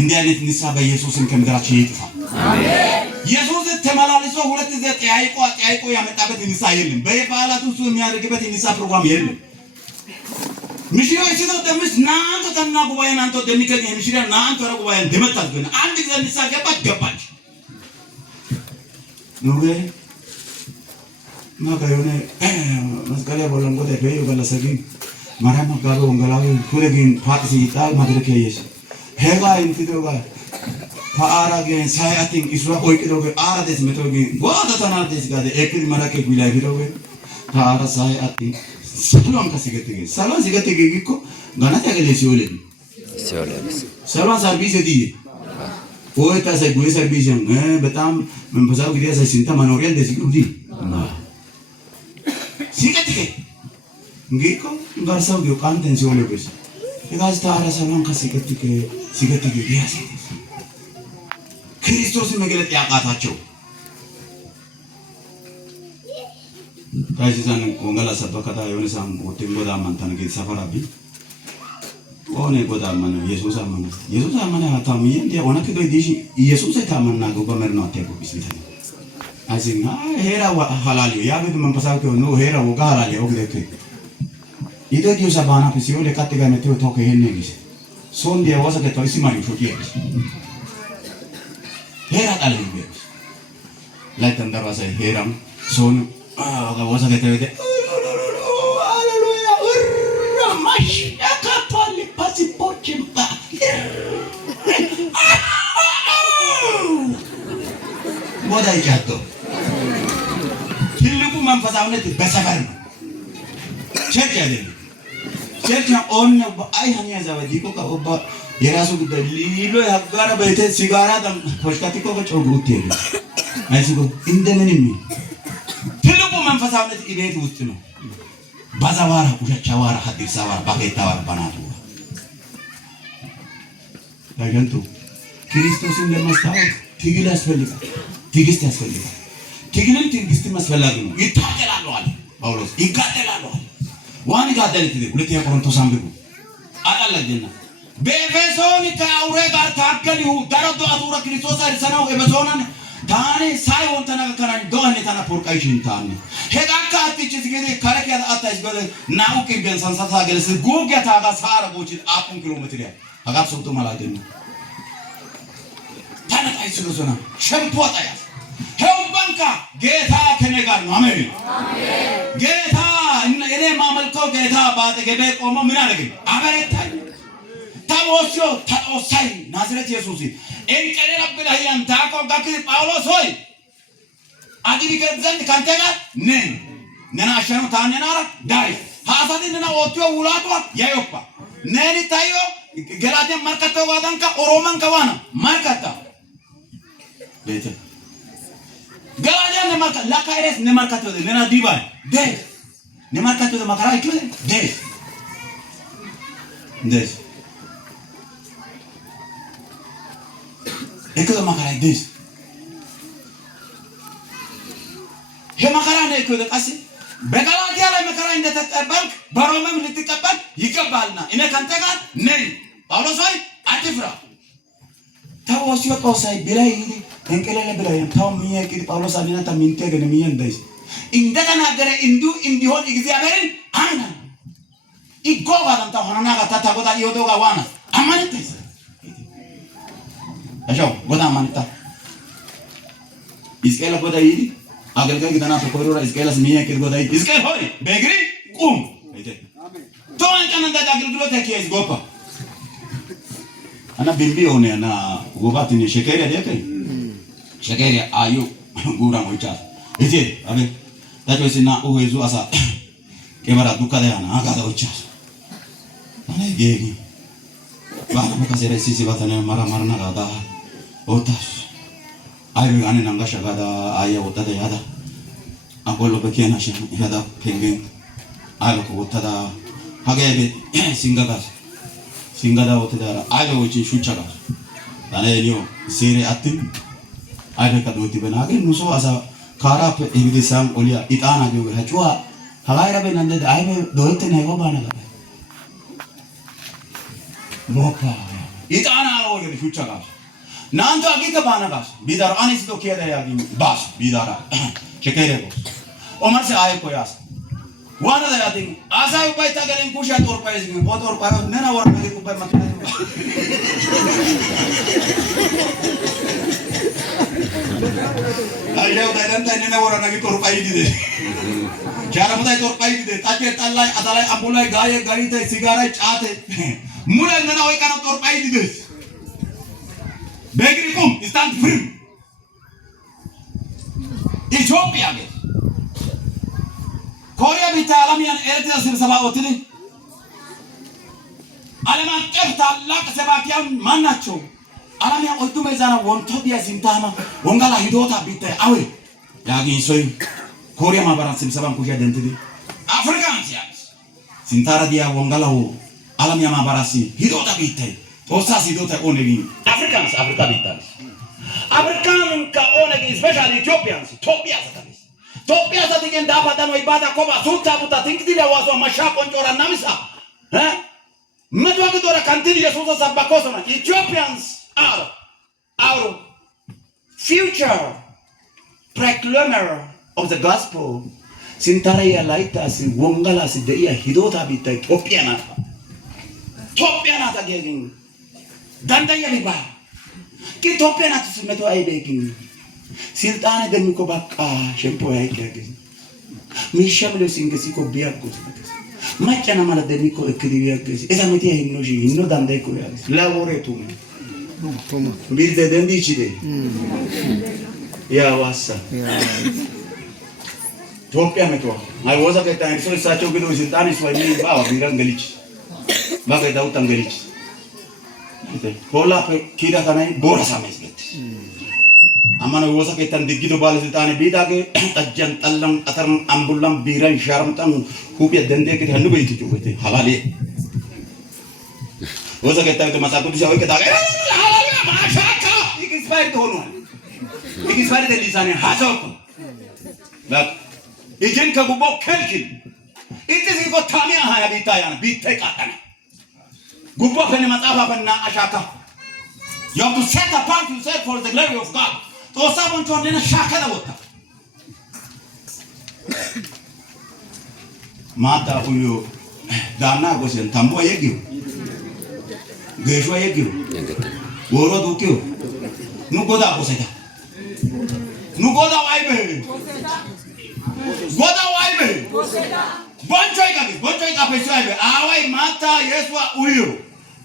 እንዲህ አይነት ንሳ በኢየሱስም ከምድራችን ይጥፋ አሜን ኢየሱስ ተመላልሶ ሁለት ጊዜ ጠያይቆ ያመጣበት ንሳ የለም በየባላቱ እሱ የሚያደርግበት ንሳ ፕሮግራም የለም ምሽሮ እሱ ደምስ ናንተ ተና ጉባኤ ናንተ ደሚከኝ ምሽሮ ናንተ ጉባኤ ደመጣት ግን አንድ ጊዜ ንሳ ገባች ነው ማጋዮነ መስቀለ ቦለም ጎደ በዩ ገለሰግን ማራማ ጋሎ ወንገላዊ ሁለግን ፓጥሲ ይጣል ማድረክ ያየሽ ሄጋ እንቲዶጋ ፓአራገን ሳያቲን ኢስራ ኦይቅዶገ አራደስ መቶገ ዋታ ተናደስ ጋደ ኤክሪ ማራከ ጉላይ ቢዶገ ታራ ሳያቲን ሰሎን ከሲገተገ ሰሎን ሲገተገ ይኮ ጋናታ ገለ ሲወለ ሰሎን ሰርቪስ ዲ ኦይታ ሳይ ጉይ ሰርቪስ በጣም መንፈሳዊ ግዲያ ሳይ ሲንታ ማኖሪያ እንደዚህ ጉዲ ሲገተገ እንግዲህ ጋርሳው ዲዮ ካንተን ሲወለ በስ የጋዝ ታራ ሰሎን ከሲገተገ ያሰ ክርስቶስን መግለጥ ያቃታቸው ታይዛን ወንጌላ ሰበከታ የሆነ ሳም ወጥቶ ጎዳ ማንታን ገይ ሰፈራቢ ኦኔ ጎዳ ማን ኢየሱስ አመነ አታምዬ እንደ ሆነ ከዶ ዲሽ ኢየሱስ ታመና ጎ በመርኖ አትያቆ ቢስሊታ አዚና ሄራ ሐላሊዮ ያቤት መንፈሳዊ ነው ሄራ ወጋ ሐላሊዮ ወግደክ ኢዶዲዮ ሰባና ፕሲዮ ለካቴ ጋር መጥቶ ተወከ ይሄን ሶን ዲያ ወሰከ ተይሲ ማሪ ሾቂ ሄራ ጣለ ይበል ላይ ተንደራሰ ሄራም ሶን ወሰከ ተይደ ሃሌሉያ ወራማሽ ያካፓል ፓሲፖችምባ ወዳይ ጃቶ ትልቁ መንፈሳዊነት በሰፈር ነው ቸርች አይደለም ቸርች ኦን አይ ሀኒያ ዘወዲ ኮካ ኦባ የራሱ ጉዳይ ሊሎ ያጋራ በእተ ሲጋራ ደም ፖሽካቲኮ በጮጉት ይሄ አይሲጎ እንደምንም ትልቁ መንፈሳዊነት ኢቤት ውስጥ ነው ባዛዋራ ኩሻቻዋራ ሐዲሳዋራ ባቄታዋራ ባናቱ ያገንቱ ክርስቶስን ለማስታወቅ ትግል ያስፈልጋል ትግስት ያስፈልጋል ትግስት መስፈላጊ ነው ይታገላሉ አለ ጳውሎስ ይጋደላሉ ዋን ይጋደልት ሁለተኛ ቆሮንቶስ አንብቡ አቃለጀና በኤፌሶን ከአውሬ ጋር ታገሉ ደረዶ አቱራ ክርስቶስ አርሰናው ኤፌሶንን ታኔ ሳይሆን ተናገከራኝ ዶአኔ ታና ፖርቃይሽን ታኔ ሄጋካ አጥጭ ሲገደ ካረከያ አጣሽ ገደ ናውቂ ቢያን ሳንሳታ ገለስ ጉግያ ታጋ ሳራ ቦቺ አፑን ኪሎሜትር ያ አጋር ሶቶ ማላደን ታናይ ስለዞና ሸምፖታ ያ ሄውባንካ ጌታ ከኔ ጋር ነው አሜን ጌታ እኔ ማመልከው ጌታ ባጠገቤ ቆሞ ምን አደረገኝ አበረታኝ ታቦስዮ ታኦሳይ ናዝሬት ኢየሱስ እንቀሌ ረብላህያን ታቆ ጋክ ጳውሎስ ሆይ አዲግ ገዘንድ ካንተ ጋር ነን ነናሸኑ ታነናራ ዳይ ሐሳዲና ወጥዮ ውላቷ ያዮፓ ነኒ ታዮ ገላቴ ማርካቶ ዋዳንካ ኦሮማን ከዋና ማርካታ ቤተ ገላቴ ነማርካ ላካይረስ ነማርካቶ ነና ዲባ ዴ ነማርካቶ ማካራ ይችላል ዴ ዴ እኮ ማካራ ዴስ የማካራ ነው እኮ ለቃሲ በገላትያ ላይ መከራ እንደተቀበልክ በሮማም ልትቀበል ይገባልና እኔ ካንተ ጋር ነኝ ጳውሎስ ሆይ አትፍራ ታወሲዮ ቆሳይ ቢላይ እንቀለለ ቢላይ ታው ሚያቂ ጳውሎስ አለና ታሚንቴ ገነ ሚያ እንዳይስ እንደተናገረ እንዲሆን እግዚአብሔርን አና ይጎባላም ታሆናና ታታጎታ ይወዶጋ ዋና አማንተስ አሻው ጎዳ ማንታ ኢስኬላ ጎዳ ይዲ አገልጋይ ገና ተቆሮራ ኢስኬላስ ሚያቂ ጎዳ ይዲ ኢስኬል ሆይ በእግሪ ቁም አይተ ቶንቀን እንደ አገልግሎት ያኪስ ጎፓ አና ቢምቢ ሆነ እና ጎባትን ሸከሪያ ደከይ ሸከሪያ አዩ ጉራ ሞቻ እቴ አቤ ታጆስና ኦሄዙ አሳ ከበራ ዱካዳያና አጋዳዎቻ አና ጌጊ ባና መካሰረ ሲሲ ባታነ ማራማርና ጋዳ ኦታስ አይሩ ጋነ ናንጋሻ ጋዳ አያ ወጣደ ያዳ አቆሎ በኪያና ሸ ያዳ ፔንገን አለኮ ወጣዳ ሀገቤ ሲንጋዳ ወጣዳ አይሮች ሹቻጋ አለኒዮ ሲሪ አትን አይበቃ ዶቲ በናገ ሙሶ አሳ ካራፕ ኤቪደንሳን ኦሊያ ኢጣና ዲዮ ሀጩዋ ሀላይራ በናንደ አይበ ዶይተ ነው ባና ጋር ሞካ ኢጣና ነው ሹቻጋ ናንቶ አጊከ ባና ጋር ቢዳር አኔስ ዶ ኪያዳ ያጊ ባስ ቢዳራ ቸከሬ ኦማርስ አይኮ ያስ ዋና ያዲን አሳይ ባይታ ገረን ኩሻ ጦርፓይዝ ጦርፓይ ነና ወር ነው ኩባይ ማከለ አያው ዳይዳንታ ነና ወር ነው ጦርፓይ ዲደ ቻራ ሙታይ ጦርፓይ ዲደ ታጨ ጣላይ አዳላይ አምቡላይ ጋዬ ጋሪተ ሲጋራ ጫተ ሙላ ነና ወይ ካና ጦርፓይ ዲደ በግሪኩም ስታንድ ፍሪ ኢትዮጵያ ገ ኮሪያ ቢታ ዓለምን ኤርትራ ስብሰባ ወጥተን ዓለም አቀፍ ታላቅ ሰባኪያን ማናቸው ዓለምን ወጥቶ መዛና ወንቶ ቢያ ሲንታማ ወንጋላ ሂዶታ ቢታ አዌ ያጊን ሶይ ኮሪያ ማባራት ስብሰባን ኩያ ደንትዲ አፍሪካን ሲያስ ሲንታራ ዲያ ወንጋላው ዓለምን ማባራሲ ሂዶታ ቢታ ቶሳስ ሂዶታ ኦነጊ አፍሪካን ቢታ አፍሪካን ከኦነጊ ስፔሻሊ ኢትዮጵያንስ ኢትዮጵያ Topia sa tigen dapat ano ibada ko ba suta buta tingti dia waso masha konjora namisa medwa gidora kantili yesusa sabakoso na Ethiopians are our future proclaimer of the gospel sintaraya laita sin wongala si deia hidota bita Ethiopiana tagegin dandaya liba ki Ethiopiana tsumeto ay beking ስልጣን ደምኮ በቃ ሸምፖ ያይከገኝ ሚሻምሎ ሲንገሲ ኮ ቢያቆ ማጨና ማለት ደምኮ እክዲ ቢያገኝ እዛመቴ ይኖጂ ይኖ ዳንዳይ ኮ ያለስ ላቦሬቱ ቢልደ ደንዲቺ ደ ያ ዋሳ ኢትዮጵያ መቶ አይ ወዛ ከታ እርሶ እሳቸው ግዶ ስልጣን ይስወይ ባው ቢራን ገሊች ባገዳው ታንገሊች ኮላ ኪዳ ታናይ ቦራሳ መስገት አማነ ወሳ ከታን ድግዶ ባለስልጣን ቢዳገ ጠጀን ጠለም አተርም አምቡላም ቢራን ሻርምጣን ሁቢያ ደንዴ ከተ ህኑ በይት ጩበቴ ሐላሌ ወሳ ከታን ተማሳቁ ዲሻው ከታገ ሐላሌ ማሻካ ይግስፋይት ሆኗል ይግስፋይት ዲዛይን ሐሳብ ባክ ይጀን ከጉቦ ከልክል ኢትስ ይቆ ታሚያ ሃያ ቢታያን ቢተቃጠነ ጉቦ ከነ መጻፋፈና አሻካ you have to set apart yourself for the glory of God ጦሳ ቦንቾ እንደነ ሻከለ ወጣ ማታ ሁሉ ዳና ጎሰን ታምቦ የጊው ገሾ የጊው ወሮ ዱኪው ኑጎዳ ጎሰታ ኑጎዳ ዋይበ ጎዳ ዋይበ ቦንቾ ይቃፈሱ አይበ አዋይ ማታ የሱዋ ኡዩ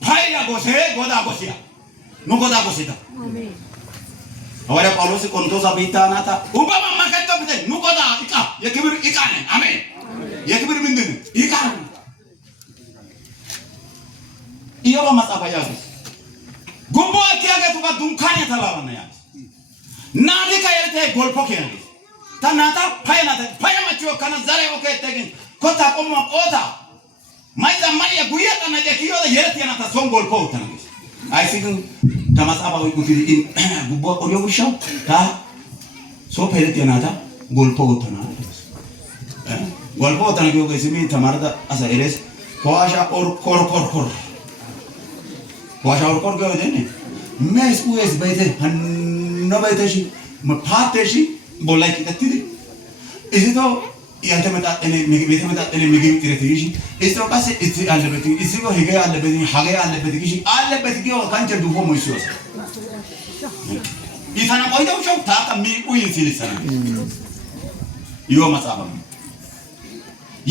ፓይያ ጎሴ ጎዳ ጎሲያ ኑጎዳ ጎሲታ አሜን ሐዋርያ ጳውሎስ ቆሮንቶስ አብይታናታ ኡባማ ማከቶ ብተ ኑጎዳ ይቃ የክብር ይቃ ነን አሜን የክብር ምንድን ይቃ ኢዮብ መጻፋያ ጉቦ አትያገቱ በዱንካን የተባለና ያ ናዲካ የርቴ ጎልፖክ ያለ ታናታ ፓይማቹ ከነ ዛሬ ኦኬ ተገን ኮታ ቆሞ ቆታ ማይዛ ማያ ጉያ ተናጀ ኪዮ የርቴ ናታ ሶን ጎልፖ ተናጀ አይሲግን ተማጻባው ጉፊ ጉቦ ቆዮ ብሻው ታ ሶ ፔለት ናታ ጎልፖ ተና ጎልፖ ተናጀ ገሲሚ ተማረዳ አሳ ኤሬስ ኳሻ ኦር ኮር ዋሻው ቆርቆ ወደኔ ሜስ ኡኤስ በይተ ሀኖበይተሽ መፓተሽ ቦላይ ከተትሪ እዚቶ ያልተመጣጠነ ምግብ ጥረት ይሽ እዚቶ ቃስ እዚ አለበት እዚቶ ሄገ አለበት ሀገ አለበት ይሽ አለበት ጊዮ ካንቸ ዱፎ ሞይሶስ ይታና ቆይተው ሾው ታታ ሚኡይ ሲልሰና ይዮ መጻፈ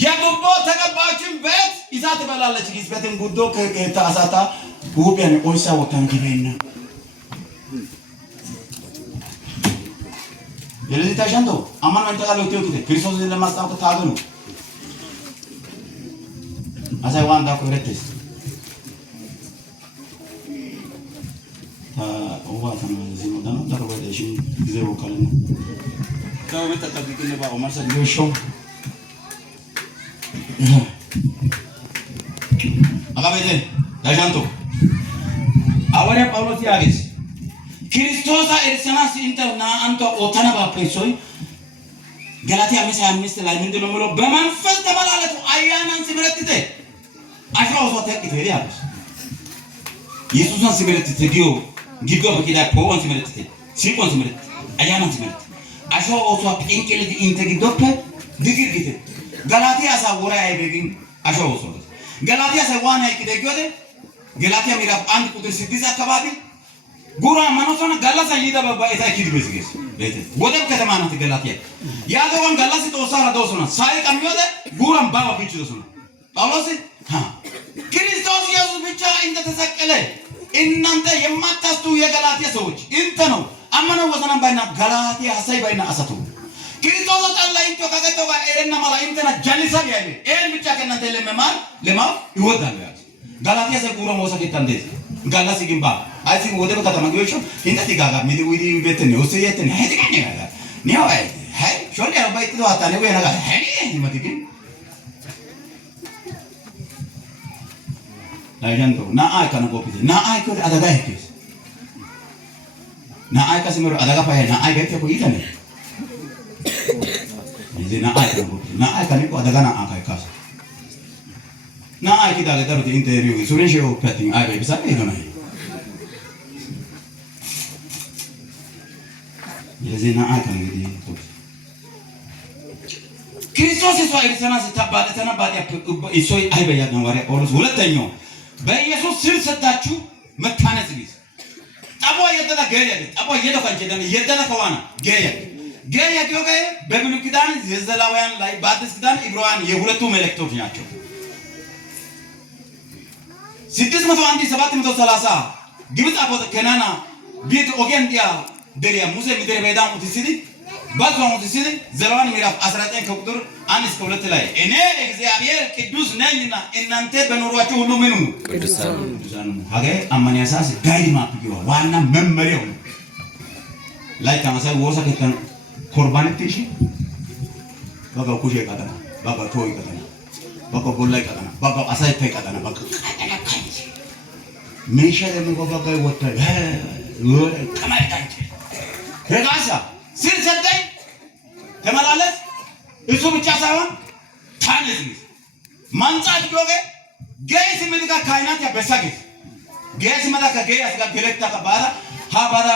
የጉቦ ተቀባዮችን ቤት ይዛት ትበላለች ግዝበትን ጉዶ ከታሳታ ውቢያን ኦይሳ ወታን ጊቤና የለዚህ ታሻንቶ አማን መንጠቃለው ኢትዮክቴ ክርስቶስን ለማስታወቅ ታገሉ አሳይ ዋንዳ ኮረቴስ ኦዋታና እዚህ ወዳና ተረበደሽ ጊዜ ወካለና ከቤት ተጠብቂኝ ባው ማርሰ ዲሾ አጋቤቴ ታሻንቶ ሐዋርያ ጳውሎስ ያገስ ክርስቶስ ኤርሰናስ እንተና አንተ ኦተና ባፔሶይ ገላትያ 5:25 ላይ ምንድነው የሚለው በመንፈስ ተመላለሱ አያናን ሲመረጥተ አሽራውሶ ተቅተ ያለስ ኢየሱስን ሲመረጥተ ጊዶ በቂዳ ፖን ሲመረጥተ ሲቆን ሲመረጥ አያናን ሲመረጥ አሽራውሶ ፒንክል እንተ ጊዶፕ ዲግርግተ ገላትያ ሳወራ አይበግን አሽራውሶ ገላትያ ሳዋና ይቅደገደ ገላትያ ምዕራፍ 1 ቁጥር 6 አካባቢ ጉራ ማኖሶና ጋላሳ ይደበባ እታኪድ በዝገስ ቤተ ወደብ ከተማ ናት ገላትያ ያደውን ጋላስ ተወሳራ ደውሶና ሳይቀም ይወደ ጉራም ባባ ቢጭ ደውሶና ጳውሎስ ክርስቶስ ኢየሱስ ብቻ እንደተሰቀለ እናንተ የማታስቱ የገላትያ ሰዎች እንተ ነው አመነ ወሰና ባይና ገላትያ ሐሳይ ባይና አሰቱ ክርስቶስ ታላ እንቶ ከገተው ጋር ኤረና ማላ እንተና ጃሊሳ ያለ ኤን ብቻ ከእናንተ ለማው ይወዳል ጋላትያ ሰጉራ ሞሰከ ታንዴት ጋላሲ ግንባ አይሲ ወደ ከተማ ገይሾ እንት ጋጋ ሚዲ ዊዲ ቤተነ ወሰየተነ ሄድጋኔ ጋጋ ኒው አይ ሃይ ሾል ያው ባይት ነው አታኔ ወይ ነጋ ሃይ ይመትግ ላይጃንቶ ና አይ ካነ ጎፒት ና አይ ኮ አዳጋ ሄክስ ና አይ ካሲመሮ አዳጋ ፋይ ና አይ ገተ ኮ ይተነ ይዜ ና አይ ካነ ጎፒት ና አይ ካነ ኮ አዳጋ ና አይ ካስ ና አይ ኪዳ ለተሩት ኢንተርቪው ሱሬሽዮ ፓቲን አይ በይሳ ይዶና የዜና አካል እንግዲህ ክርስቶስ ኢየሱስ ኤርሰናስ ተባለ ኢሶይ አይበያ ነው ወሬ ጳውሎስ ሁለተኛው በኢየሱስ ስር ሰጣችሁ መታነጽ ቢስ ጠቦ የደለ ገየ ጠቦ የደፈንጀ ደም የደለ ከዋና ገየ ዲዮጋይ በብሉይ ኪዳን የዘላውያን ላይ በአዲስ ኪዳን ዕብራውያን የሁለቱ መልእክቶች ናቸው 601 730 ግብጽ አቦተ ከናና ቢት ኦጌንዲያ ደሪያ ሙሴ ምድረ በዳ ሙትሲዲ ባዛው ሙትሲዲ ዘራዋን ምዕራፍ 19 ከቁጥር 1 እስከ 2 ላይ እኔ እግዚአብሔር ቅዱስ ነኝና እናንተ በኖሯችሁ ሁሉ ምን ሁኑ ቅዱሳን ሀገ አማንያሳስ ጋይድ ማፕ ይዋ ዋና መመሪያው ላይ ታማሳይ ወሳ ከተን ኮርባን ትሽ ባጋ ኩሽ ይቀጣና ባጋ ቶይ ይቀጣና ባጋ ጎላይ ይቀጣና ባጋ አሳይ ታይ ይቀጣና ባጋ ሜሻለ ነው ባጋ ወጣ ከማይታንች ረጋሳ ሲል ሰጠኝ ተመላለስ እሱ ብቻ ሳይሆን ታነጽ ማንጻት ዶገ ገይስ ምልካ ካይናት ያበሳገ ገይስ መላካ ገይስ ጋር ገለታ ከባራ ha bada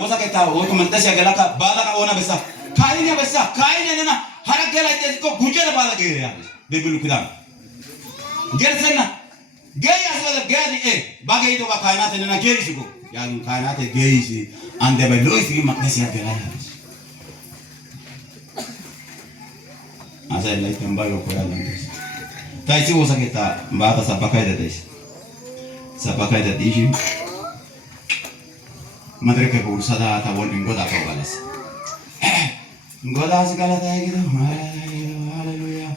wosa keta woto mantas ya galaka bada ka ona besa kaine nena haragela ite ko gujera bada ge ya bebulu kudan gersena geya aswada gadi bagay to ka kainate nena geisi ko ya kainate geisi ande be loisi maknasi ya gela asa lai tambalo ko ya lantes taisi wosa keta bada sapakai de tes sapakai de dishi madre ke bursada ta wolin goda ko galas goda segala ta gitu haleluya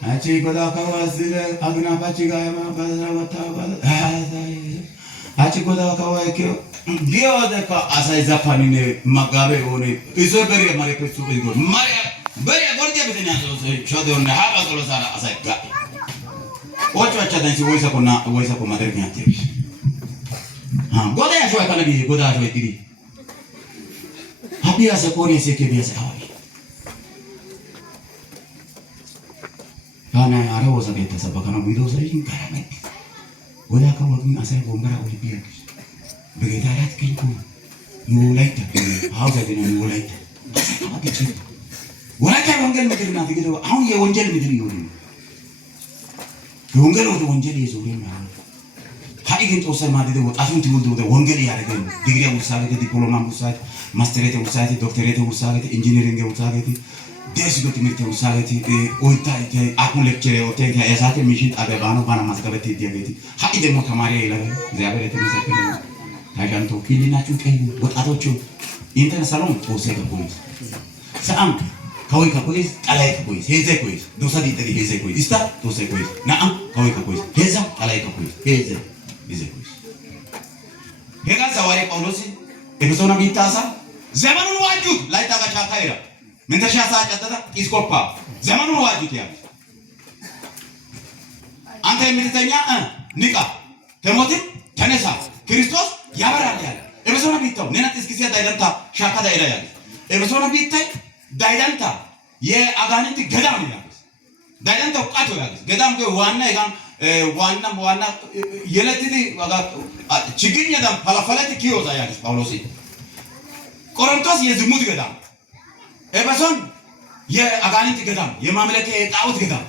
aci goda ka wasire agna pachi ga ma bada wata aci goda ka wa ke dio de ka asai zapani ne magabe one iso beri mare pe subi go mare beri gordia bitenya so chode on ha ba solo sara asai ga ocho acha dan si voisa ko madre ke ati goda ya shoy kana bi goda shoy tiri habia se kore se ke bia se hawi kana ara wosa beta sa bakana bido sa yin karamet goda ka wagin asai bombara oli bia begetarat kinku nulaita hausa dina nulaita apa kici wala ka wangel mediri na fikido aun ye wonjel mediri yori wongel o wonjel ye zuri na haigin to sai madide wo afun tiwul do wongel ya regen degree usagete diploma usagete masterete usagete doctorate usagete engineering usagete desigo timite usagete oita ite akun lecture ote ya esate mission abebano bana maskabete diabeti haide mo tamare ila ziabere te mesakene hagan to kilina chukai watarochu internet salon to sai ka kois saam kawai ka kois alai ka kois heze kois dosa di tadi heze kois ista to sai kois naam kawai ka kois heza alai ka kois heze bize kois hega zawari paulosi ebisona bitasa zamanun wajud laita ka chakaira mentasha sa chatata iskopa zamanun wajud ya ante militanya nika temotim tanesa kristos ያበራል ያለ ኤበሶና ቢታው ነናት እስኪሲያ ዳይዳንታ ሻካ ዳይዳ ያለ ኤበሶና ቢታይ ዳይዳንታ የአጋንንት ገዳም ይላል ዳይዳንታ ቃቶ ያለ ገዳም ዋና ይጋም ዋና የለትዲ ዋጋ ችግኝ ያዳም ፋላፋላት ኪዮዛ ያለ ጳውሎስ ቆሮንቶስ የዝሙት ገዳም ኤበሶን የአጋንንት ገዳም የማምለኪያ የጣዖት ገዳም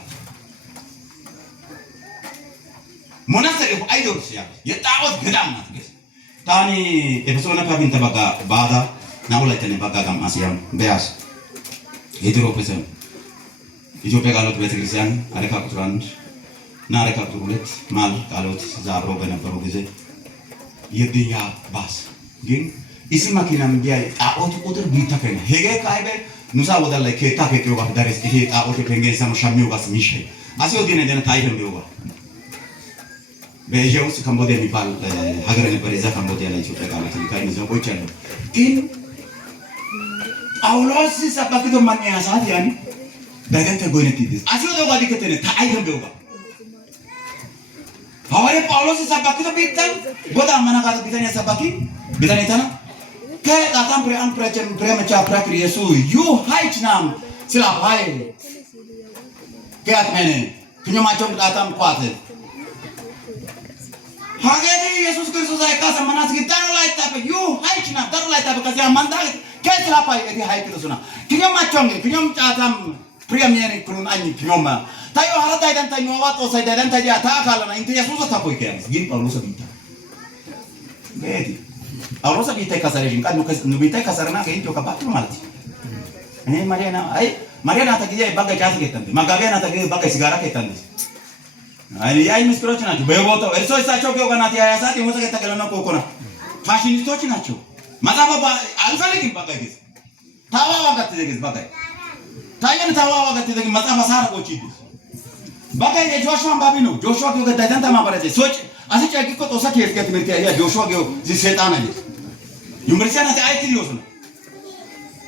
ሞናስተር አይዶልስ ያለ የጣዖት ገዳም ናት Tani episode na kabinta baga bada na ulit ni baga gam asiyam beas hidro pesen ijo pegalot betrisan are kapturan na are kapturulet mal kalot zabro bena baro gize yedinya bas gin isi makina mbiya aot otor bita ken hege kaibe nusa wadalla ke ta ke yoga dares ke ta ote penge sam shamyo gas mishe asio dine dena taihem yoga በኢትዮጵያ ካምቦዲያ የሚባል ሀገር ነበር። እዛ ካምቦዲያ ላይ ኢትዮጵያ ጋር ተልካይ ነው ቆይቻ ነው ግን ጳውሎስ ሰባክቶ ማን ያሳት ያኒ ዳገተ ጎይነት ይደስ አሲዮ ደጓዲ ከተነ ታይገም በውጋ ሐዋርያ ጳውሎስ ሰባክቶ ቢታን ጎዳ ማናጋት ቢታን ሰባኪ ቢታን ይታና ከዳታም ፕሪአም ፕራቸም ፕሬመቻ ፕራክሪ የሱ ዩ ሃይችናም ስላ ሃይ ከአትመነ ከኛማቸው ዳታም ቋት Hagedi Yesus Kristus ay kasa manas gitaro la itape yu haichna daro la itape kasi amanda kesla pai edi haikito suna kinyom machonge kinyom chatam priamyeni kunun ani kinyoma tayo harata idan tayo wato sai dan tayo ata kala na inte Yesus ta poi kaya gin Paulos bita bedi Paulos bita kasare jin kan no bita kasarna ke into kapatu malti Mariana ay Mariana ta giye bagay chasi ketande magabe na ta giye bagay sigara ketande Ani ya mistroch nacho beboto eso isacho ke oganati ya sati moza ke takelana kokona fashinistoch nacho mazaba ba alfaliki bagay gis tawa wagati degis bagay tayen tawa wagati degis mazaba sara kochidi bagay e Joshua babino Joshua ke gadanta ma barate soch asi chaki ko tosa ke ke mirti ya Joshua ke zi setan ali ዩኒቨርሲቲ ናት አይቲ ዲዮስና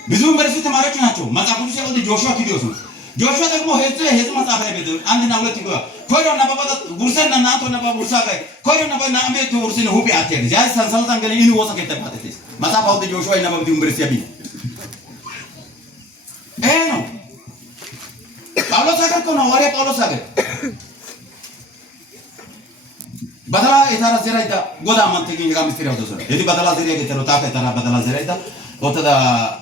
ብዙ ዩኒቨርሲቲ ተማሪዎች ናቸው መጽሐፍ ቅዱስ ያለው ጆሹዋ ኪዲዮስ ነው ጆሹዋ ደግሞ ሄዝ መጽሐፍ ላይ ቤት አንድና ሁለት ይገባ ኮዶ ነባባ ጉርሰና ናቶ ነባባ ጉርሳ ጋር ኮዶ ነባባ ናምቤት ጉርሲነ ሁቢ አትያግ ያ ሰንሰልታን ገለ ይኒ ወሰከ ተባተት መጽሐፍ አውጥ ጆሹዋ ይነበብ ዩኒቨርሲቲ ያቢ ነው ጳውሎስ አገር ነው ወሬ ጳውሎስ አገር badala etara zeraida goda mantekin ga misteri auto sore edi badala zeria getero ta ka etara badala zeraida otada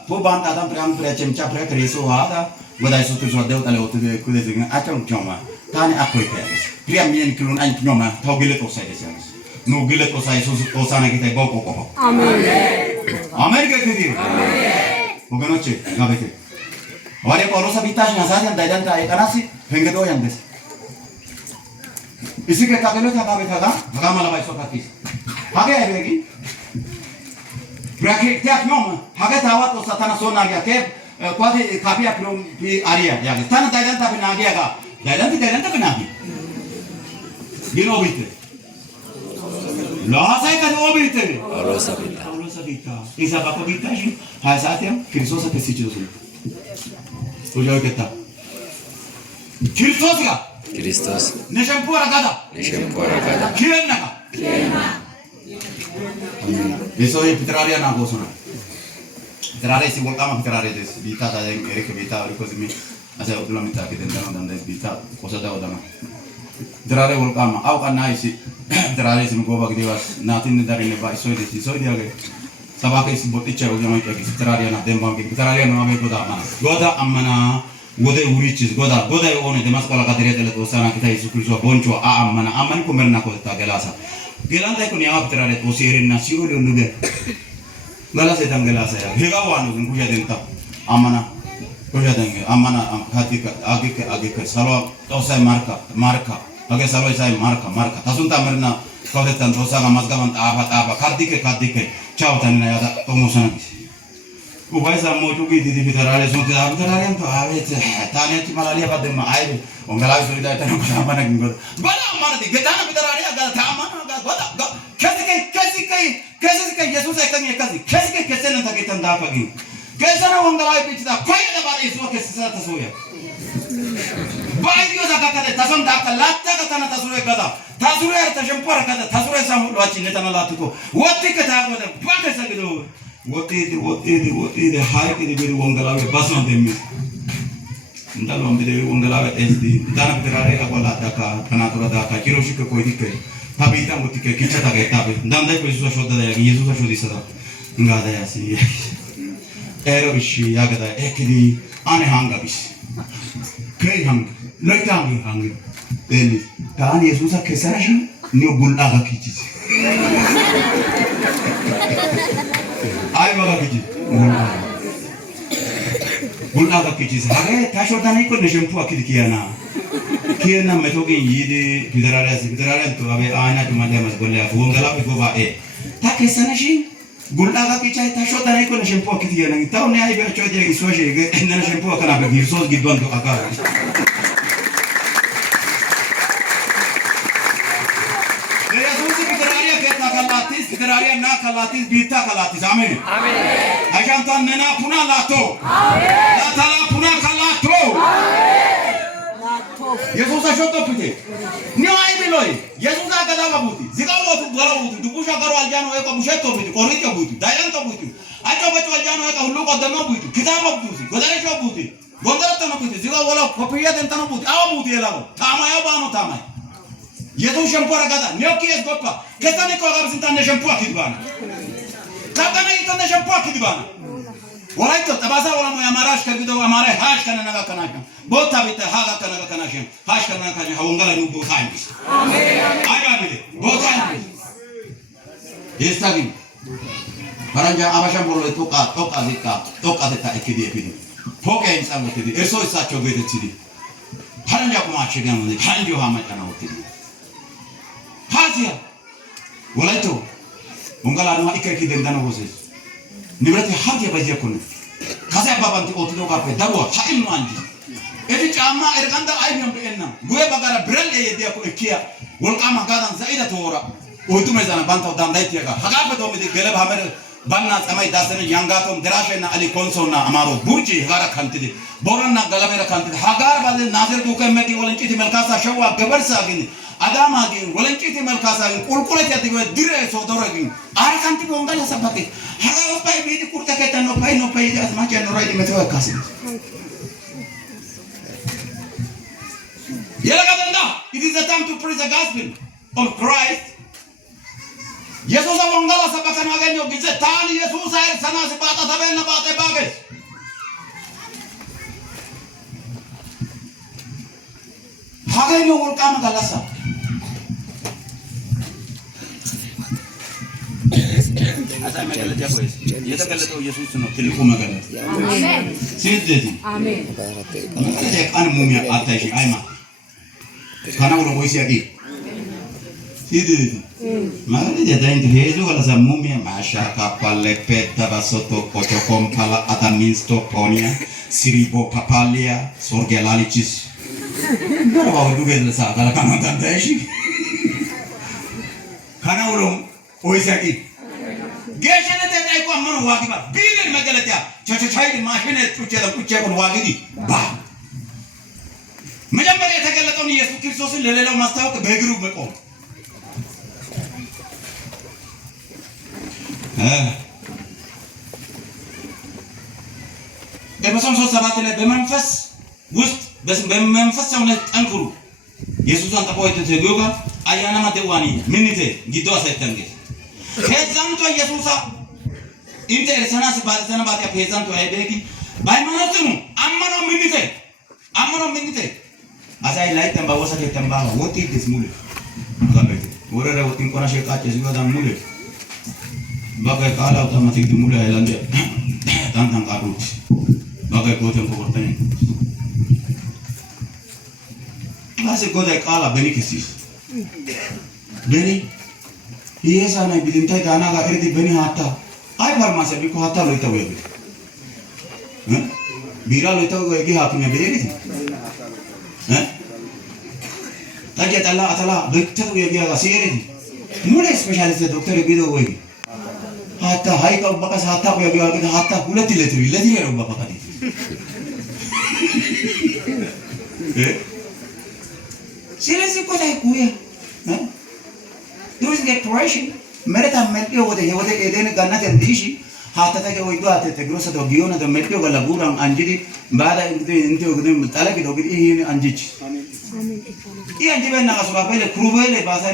puban adam pram prechem cha pre kriso ada goda isu tu zode otale otude kude zinga acham choma tani akoi pe priam mien kilun an nyoma togile to sai desias no gile to sai so osana kita boko ko amen amen ke kidi amen oganoche gabete Wale porosa bitash nasanya daidanta ekanasi hengedo yandes isi ke tabelo ta kabe ta ga mala bai sokakis hage ayegi brake tiak nom hage tawa to satana sona gya ke kwade kapia prom pi aria ya tana daidanta binagia ga daidanta binagi gino bite la sai ka do bite orosa bita isa bako bitash ha satia kristosa tesichido Ojo que está. Kristos. Neshempora kada. Kiena. Eso es Petraria na gosona. Petraria si voltama Petraria des vita da ereke vita così mi asa udula mita che tentano da des vita cosa da odama. Petraria voltama au kana isi Petraria si goba che devas natin darine vai so di age. Sabake si boticha o jamai che Petraria na demba che Petraria no ave goda amana Gode urichis goda one de maskola kateria delle tosana kita Yesu Kristo boncho a amani komerna ko ta gelasa gelanda ko ni aptrare to sirin nasio le nduge gala se tangelasa ya hega wanu nguya denta amana kuya denge amana hatika agike salwa tosai marka age salwa sai marka tasunta merna kode tan tosaga masgaman aba kadike chao tanina ya tomosana Ubaisa moju ki didi Petraria sonte Petraria to avete tane ti malalia badde ma aibe ongala solida tane ko amana gingo bala amana de getana Petraria ga tamana ga goda kasi kai Jesus ai kan kasi nan ta getan da pagi kesana ongala pichida koye da bada Yesu ke sisa ta soya bai dio da ka de tason da ka latta ka tana ta soya gada ta soya ta jempora kada ta soya samu wachi ne tana latuko wotti ka ta goda ba ka sagido Wote de hai ke de beri wongala be bason de mi ndalo ambe de wongala be SD dana Petraria ka kola ta ka kana to da ka kiro shike ko dike habita ngoti ke kicha ta ga tabe ndanda ko Yesu shoda da Yesu shodi sada ngada ya si ero bishi yaga da ekidi ane hanga bishi kai hanga hanga deli ta Yesu sa kesarashi ni gulda ga kichis Ay baga kiji. Gulda ga kiji. Hare tasho dani ko neshempu akidi kiana metoge yidi Petraria to abe ana to mande mas golle afungala be goba ta kesanashi gulda ga kicha tasho dani ko neshempu akidi kiana taw ne ay be chode iswaje ge neshempu kana be girsos gidon to akara Petraria na kalatis bita kalatis amen ajan tan nena puna lato amen la tala puna kalato amen Jesus ajoto pite ni ai beloi Jesus agada babuti zigalo tu galo buti dubusha garo aljano eko busheto buti korito buti dayanto buti ajo bato aljano eko hulu ko dano buti kitaba buti godare sho buti gondara tano buti zigalo wala kopiya dentano buti awa buti elago tamaya bano tamay Jesus shempora gada nyoki es gopa ketane ko agab sintane shempua kidbana katana itane shempua kidbana wala ito tabasa wala mo amarash kagido amare hash kana naga kana bota bita haga kana kana shem hash kana kana hawangala nubo khamis amen agabe bota estagin paranja abasha bolo toka deta ekidi poke insamu kidi eso isacho gede tidi paranja kuma chegamo ne kanjo hama kana otidi Hasia walaito ungala no ikaki dendana hoses nibrati hadia bajia kun kasa babanti otino ka pe dabo haim no andi edi chama erganda aibiyam be enna goye bagara brel ye dia ko ekia wolqama gadan zaida tora oitume zana banta dandai tiaga hagafe do me de gelab hamer banna samay dasene yangatom derashena ali konsona amaro burji hagara khantidi boranna galamera khantidi hagar bale nazir duke meki wolanchiti melkasa shawa gabarsa gini adama gin wolanchiti melkasa gin kulkulet yatigo dire so doragin ara kanti bongal sabake haga opay bidi kurta keta no pay das macha no ride meto kasi yela gadanda it is a time to preach the gospel of Christ ኢየሱስ ወንጌል ሰበከን አገኘው ጊዜ ታን ኢየሱስ አይር ሰናስ ባጣ ተበነ ባጤ ባገስ አገኘው ወልቃም ጋላሳ አሳይ መገለጥ ያቆይ የተገለጠው ኢየሱስ ነው ትልቁ መገለጥ አሜን ሲድዲ አሜን ለቃን ሙሚያ አታይሽ አይማ ካናውሮ ወይስ ያቂ ሲድዲ ማለት የዳይንት ሄዞ ወላዛ ሙሚያ ማሻ ካፓለ ፔታ ባሶቶ ኮቾ ኮምፓላ አታሚንስቶ ፖኒያ ሲሪቦ ፓፓሊያ ሶርጌላሊቺስ ገራው ዱገል ሳጋላ ካናንታይሽ ካናውሮ ወይስ ያቂ ገሸነ ተጣይቆ ምን ዋጊባ ቢልን መገለጥያ ቸቸቻይ ማሽነ ጡቸ ዋጊዲ ባ መጀመሪያ የተገለጠውን ኢየሱስ ክርስቶስን ለሌላው ማስተዋወቅ በእግሩ መቆም በመሰም 3:7 ላይ በመንፈስ ውስጥ በመንፈስ ሰውነት ጠንክሩ ኢየሱስን ተቆይቶ ተጎጋ አያና ማደዋኒ ምንቴ ጊዶ አሰተንገ ሄዛንቶ ኢየሱሳ ኢንተርሰናስ ባልሰና ባቲያ ሄዛንቶ አይቤኪ ባይማኖትኑ አመኖ ምንቴ አሳይ ላይ ተንባወሰ ከተንባ ወጥ ይድስ ሙሉ ጋበቴ ወረረ ወጥ እንቆና ሸቃጭ ሲወዳ ሙሉ ባጋይ ቃል አውቶማቲክ ሙሉ አይላንደ ታንታን ቃሉት ባጋይ ኮተን ኮርተን አሴ ጎዳይ ቃላ በኒክሲስ በኒ ይሄሳና ቢድንታይ ዳና ጋር እርዲ በኒ ሃታ አይ ፋርማሲ ቢኮ ሃታ ሎይታ ወይ ቢራ ሎይታ ወይ ሀኪም ያበሬ ታዲያ ጠላ አተላ ዶክተር ወይ ቢያ ሲሬ ሙሉ ስፔሻሊስት ዶክተር ቢዶ ወይ ሃታ ሃይ ካው በቃ ሃታ ወይ ቢያ ግን ሃታ ሁለት ሊትር ነው በቃ ስለዚህ ቆታይ ኩያ there is declaration merita melio wode eden ganna tendishi hatta ta go ido ate grossa do giona do melio gala buran anjidi bada inte ogde talaki do gidi ini anjich amen i anjibe na asura pele krubele basa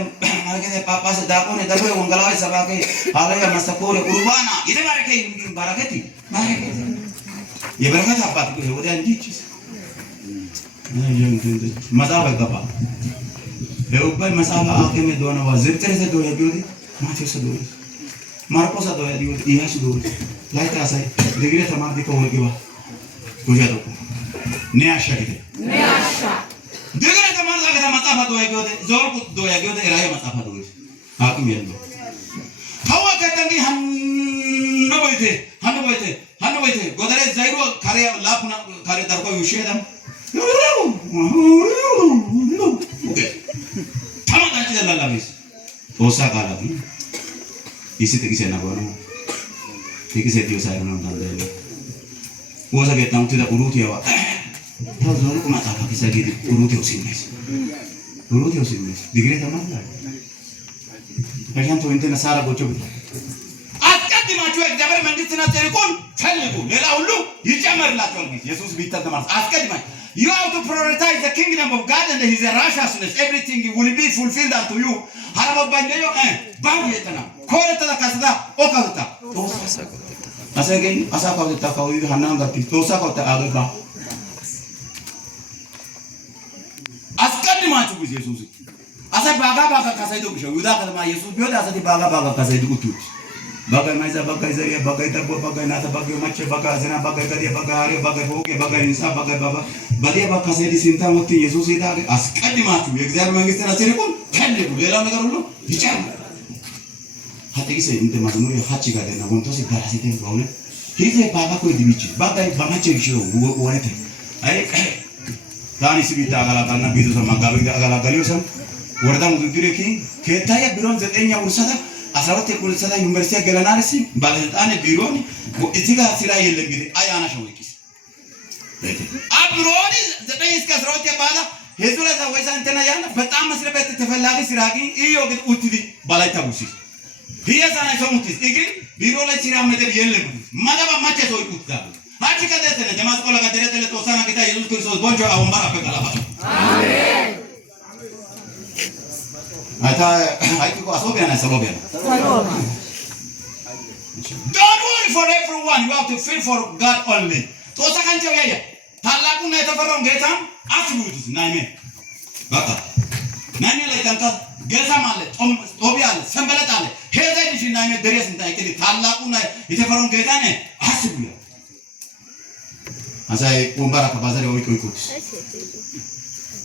margede papa se da kone dago wangala sabake halaya masakore urbana ide marke barakati ye barakat apat ko wode anjich na yeng mazaba gaba ለኡባይ መሳባ አከመ ዶና ወዝርተረ ዘዶ ያዲውዲ ማቴዎስ ዶ ማርቆስ ዶ ያዲውዲ ኢያሱ ዶ ላይታ ሳይ ደግሬ ተማርዲ ከወልገባ ጎጃዶ ነያሻ ደግሬ ተማርዳ ከታ መጻፋ ዶ ያዲውዲ ዞርቁ ዶ ያዲውዲ ራይ መጻፋ ዶ አቅም የለ ታዋ ከተንጊ ሀንቦይቴ ጎደሬ ዘይሮ ካሪያ ላፑና ካሪያ ዳርቆ ይሸዳም ታማዳጭ ዘላላበስ ኦሳ ካላቱ ይስጥ ጊዜ ነው ይግዜ ዲዮሳ ነው ታንደለ ወዛ ገታው ተዳ ኡሩት ያዋ ታዞሩ ማጣፋ ከሰገድ ኡሩት ይወሲነስ ዲግሪ ተማላ አጃንቶ እንተና ሳራ ጎቾ አስቀድማችሁ እግዚአብሔር መንግስትና ጽድቁን ፈልጉ ሌላ ሁሉ ይጨመርላችኋል ኢየሱስ ቢተተማር አስቀድማችሁ you have to prioritize the kingdom of God and his righteousness everything will be fulfilled unto you haraba banyo babu yetana koreta kasada okata asage asaka ta kawi hananga tosa kota agba አስቀድማችሁ ኢየሱስ አሳ ባጋ ካሳይዶ ብቻ ይሁዳ ከተማ ኢየሱስ ቢወዳ አሳ ባጋ ካሳይዶ ቁጥት ባጋ ማይዛ ባጋ ዘሪያ ባጋ ተቦ ባጋ ናታ ባጋ ማቸ ባጋ ዘና ባጋ ከዲያ ባጋ አሪ ባጋ ሆቄ ባጋ ኢንሳ ባጋ ባባ በዲያ ባጋ ካሳይዲ ሲንታ ወጥ ኢየሱስ ይዳ አስቀድማችሁ የእግዚአብሔር መንግስትና ጽድቁን ፈልጉ ሌላ ነገር ሁሉ ይጨምራል ሀጥቂሰ እንደ ማዝሙር ሀቺ ጋደና ወንቶስ ጋራሲቴ ባውለ ሂዘ ባጋ ኮ ዲቢቺ ባጋ ባማቸ ይሽሮ ወወኔተ አይ ታኒ ሲቢታ አጋላጋና ቢቱ ሰማጋቢ አጋላጋሊው ሰም ወርዳም ውድድሬኪ ከታያ ቢሮን 9ኛ ውርሰታ 12 የፖለቲካ ዩኒቨርሲቲ ገለናርሲ ባለስልጣን ቢሮን እዚህ ጋር ስራ የለም እንግዲህ አያና ሸውቂስ አብሮኒ 9 እስከ 12 ባላ ሄዙላ ወይሳ እንተና ያና በጣም መስሪያ ቤት ተፈላጊ ስራቂ እዩ ግን ኡትዲ ባላይ ታቡሲ ሂያሳና ሰሙቲስ ግን ቢሮ ላይ ስራ መደብ የለም ማለባ ማቸ ሰው ይቁጣ አቺ ከደተለ ደማስቆላ ከደረተለ ተወሳና ጌታ ኢየሱስ ክርስቶስ ቦንጆ አወንባራ በቀላባ አሜን አይታ አሶቢያና ሰሎቢያና Don't worry for everyone. You have to feel for God only. ጦሳ ካንቸው ያያ ታላቁና የተፈራውን ጌታን አስቡት። ናይሜ በቃ ናይሜ ላይ ታንካ ጌታ ማለት ጦቢያ አለ ሰንበለጥ አለ ሄዘልሽ ናይሜ ደረስ እንታይከ ታላቁና የተፈራውን ጌታን አስቡ። አሳይ ወንባራ ከባዛሪ ወይ ኮይኩት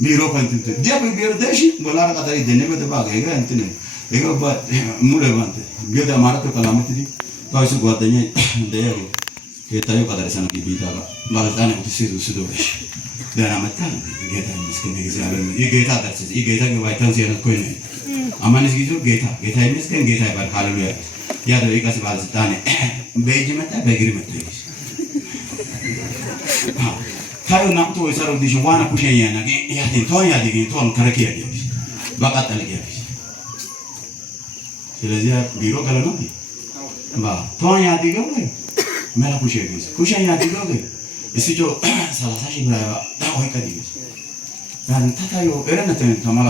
ቢሮ ኮንቲንት ዲያብ ቢሮ ደሽ ቦላራ ቀዳሪ ደነበ ደባጋ ይጋ እንትን ይጋ ሙለ ባንተ ቢዳ ማራቶ ከላመት ዲ ታውስ ጓደኛ እንደያው ጌታዬ ቀዳሪ ሰነቂ ቢታባ ባልጣነ ወትሲዱ ስዶሽ ደና መጣ ጌታ ይመስገን እግዚአብሔር ይጌታ ደርስ ይጌታ ገባይታን ሲያነት ኮይነ አማንስ ጊዜ ጌታ ይመስገን ጌታ ይባርክ ሃሌሉያ ያ ደቂቃስ ባልጣነ በእጅ መጣ በእግር መጣ ታዩ ናቁቶ ወሰሩ ዲሽ ዋና ኩሸኛ ነገ ያቴ ቶኛ ዲገ ቶን ከረኪያ ዲሽ ባቃጠል ዲሽ ስለዚህ ቢሮ ገለና ባ ቶኛ ዲገ ወይ መላ ኩሸኛ ዲገ ወይ እስጆ 30 ሺህ ብር ወይ ከዲሽ ያን ታታዮ እረነተን ተማላ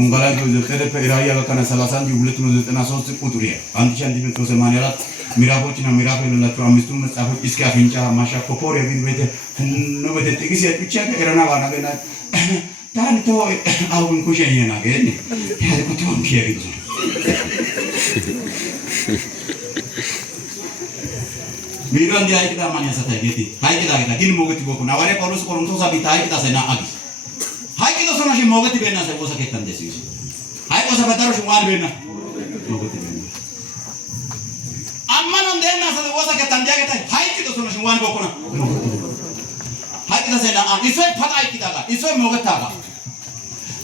ኡንጋላጆ ዘተረፈ ኢራያ በከና 30 293 ቁጥር ያ 1184 ሚራቦችና ሚራቦ የሌላቸው አምስቱ መጽሐፎች እስከ አፍንጫ ማሻ ኮፖር የቢል ቤተ ነው በተጥቂስ ያጥቻ እረና ባናገና ታንቶ አሁን ኩሸኛ ናገኝ ያልኩት ወንክ ያግዙ ቢሮ እንዲ አይቅዳ ማን ያሰታ ጌቲ አይቅዳ ግን ሞገት ቦኩ ናዋሬ ጳውሎስ ቆሮንቶስ አቢታ አይቅዳ ሰና አግስ አይቅዳ ሶናሽ ሞገት ቤና ሰቦሳ ከተን ደሲስ አይቆሰ በዳሮሽ ዋን ቤና ሞገት ቤና አማን እንደና ሰቦሳ ከተን ዲያገታ አይቅዳ ሶናሽ ዋን ቦኩና አይቅዳ ሰና ኢሶ ፈጣ አይቅዳ ጋ ኢሶ ሞገት ታጋ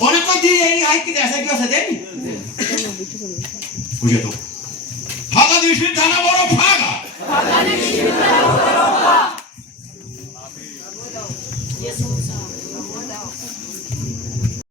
ኦነኮ ዲ አይቅዳ ሰጊዮ ሰደኒ ኩጀቶ ፓጋ ዲሽ ታና ቦሮ ፓጋ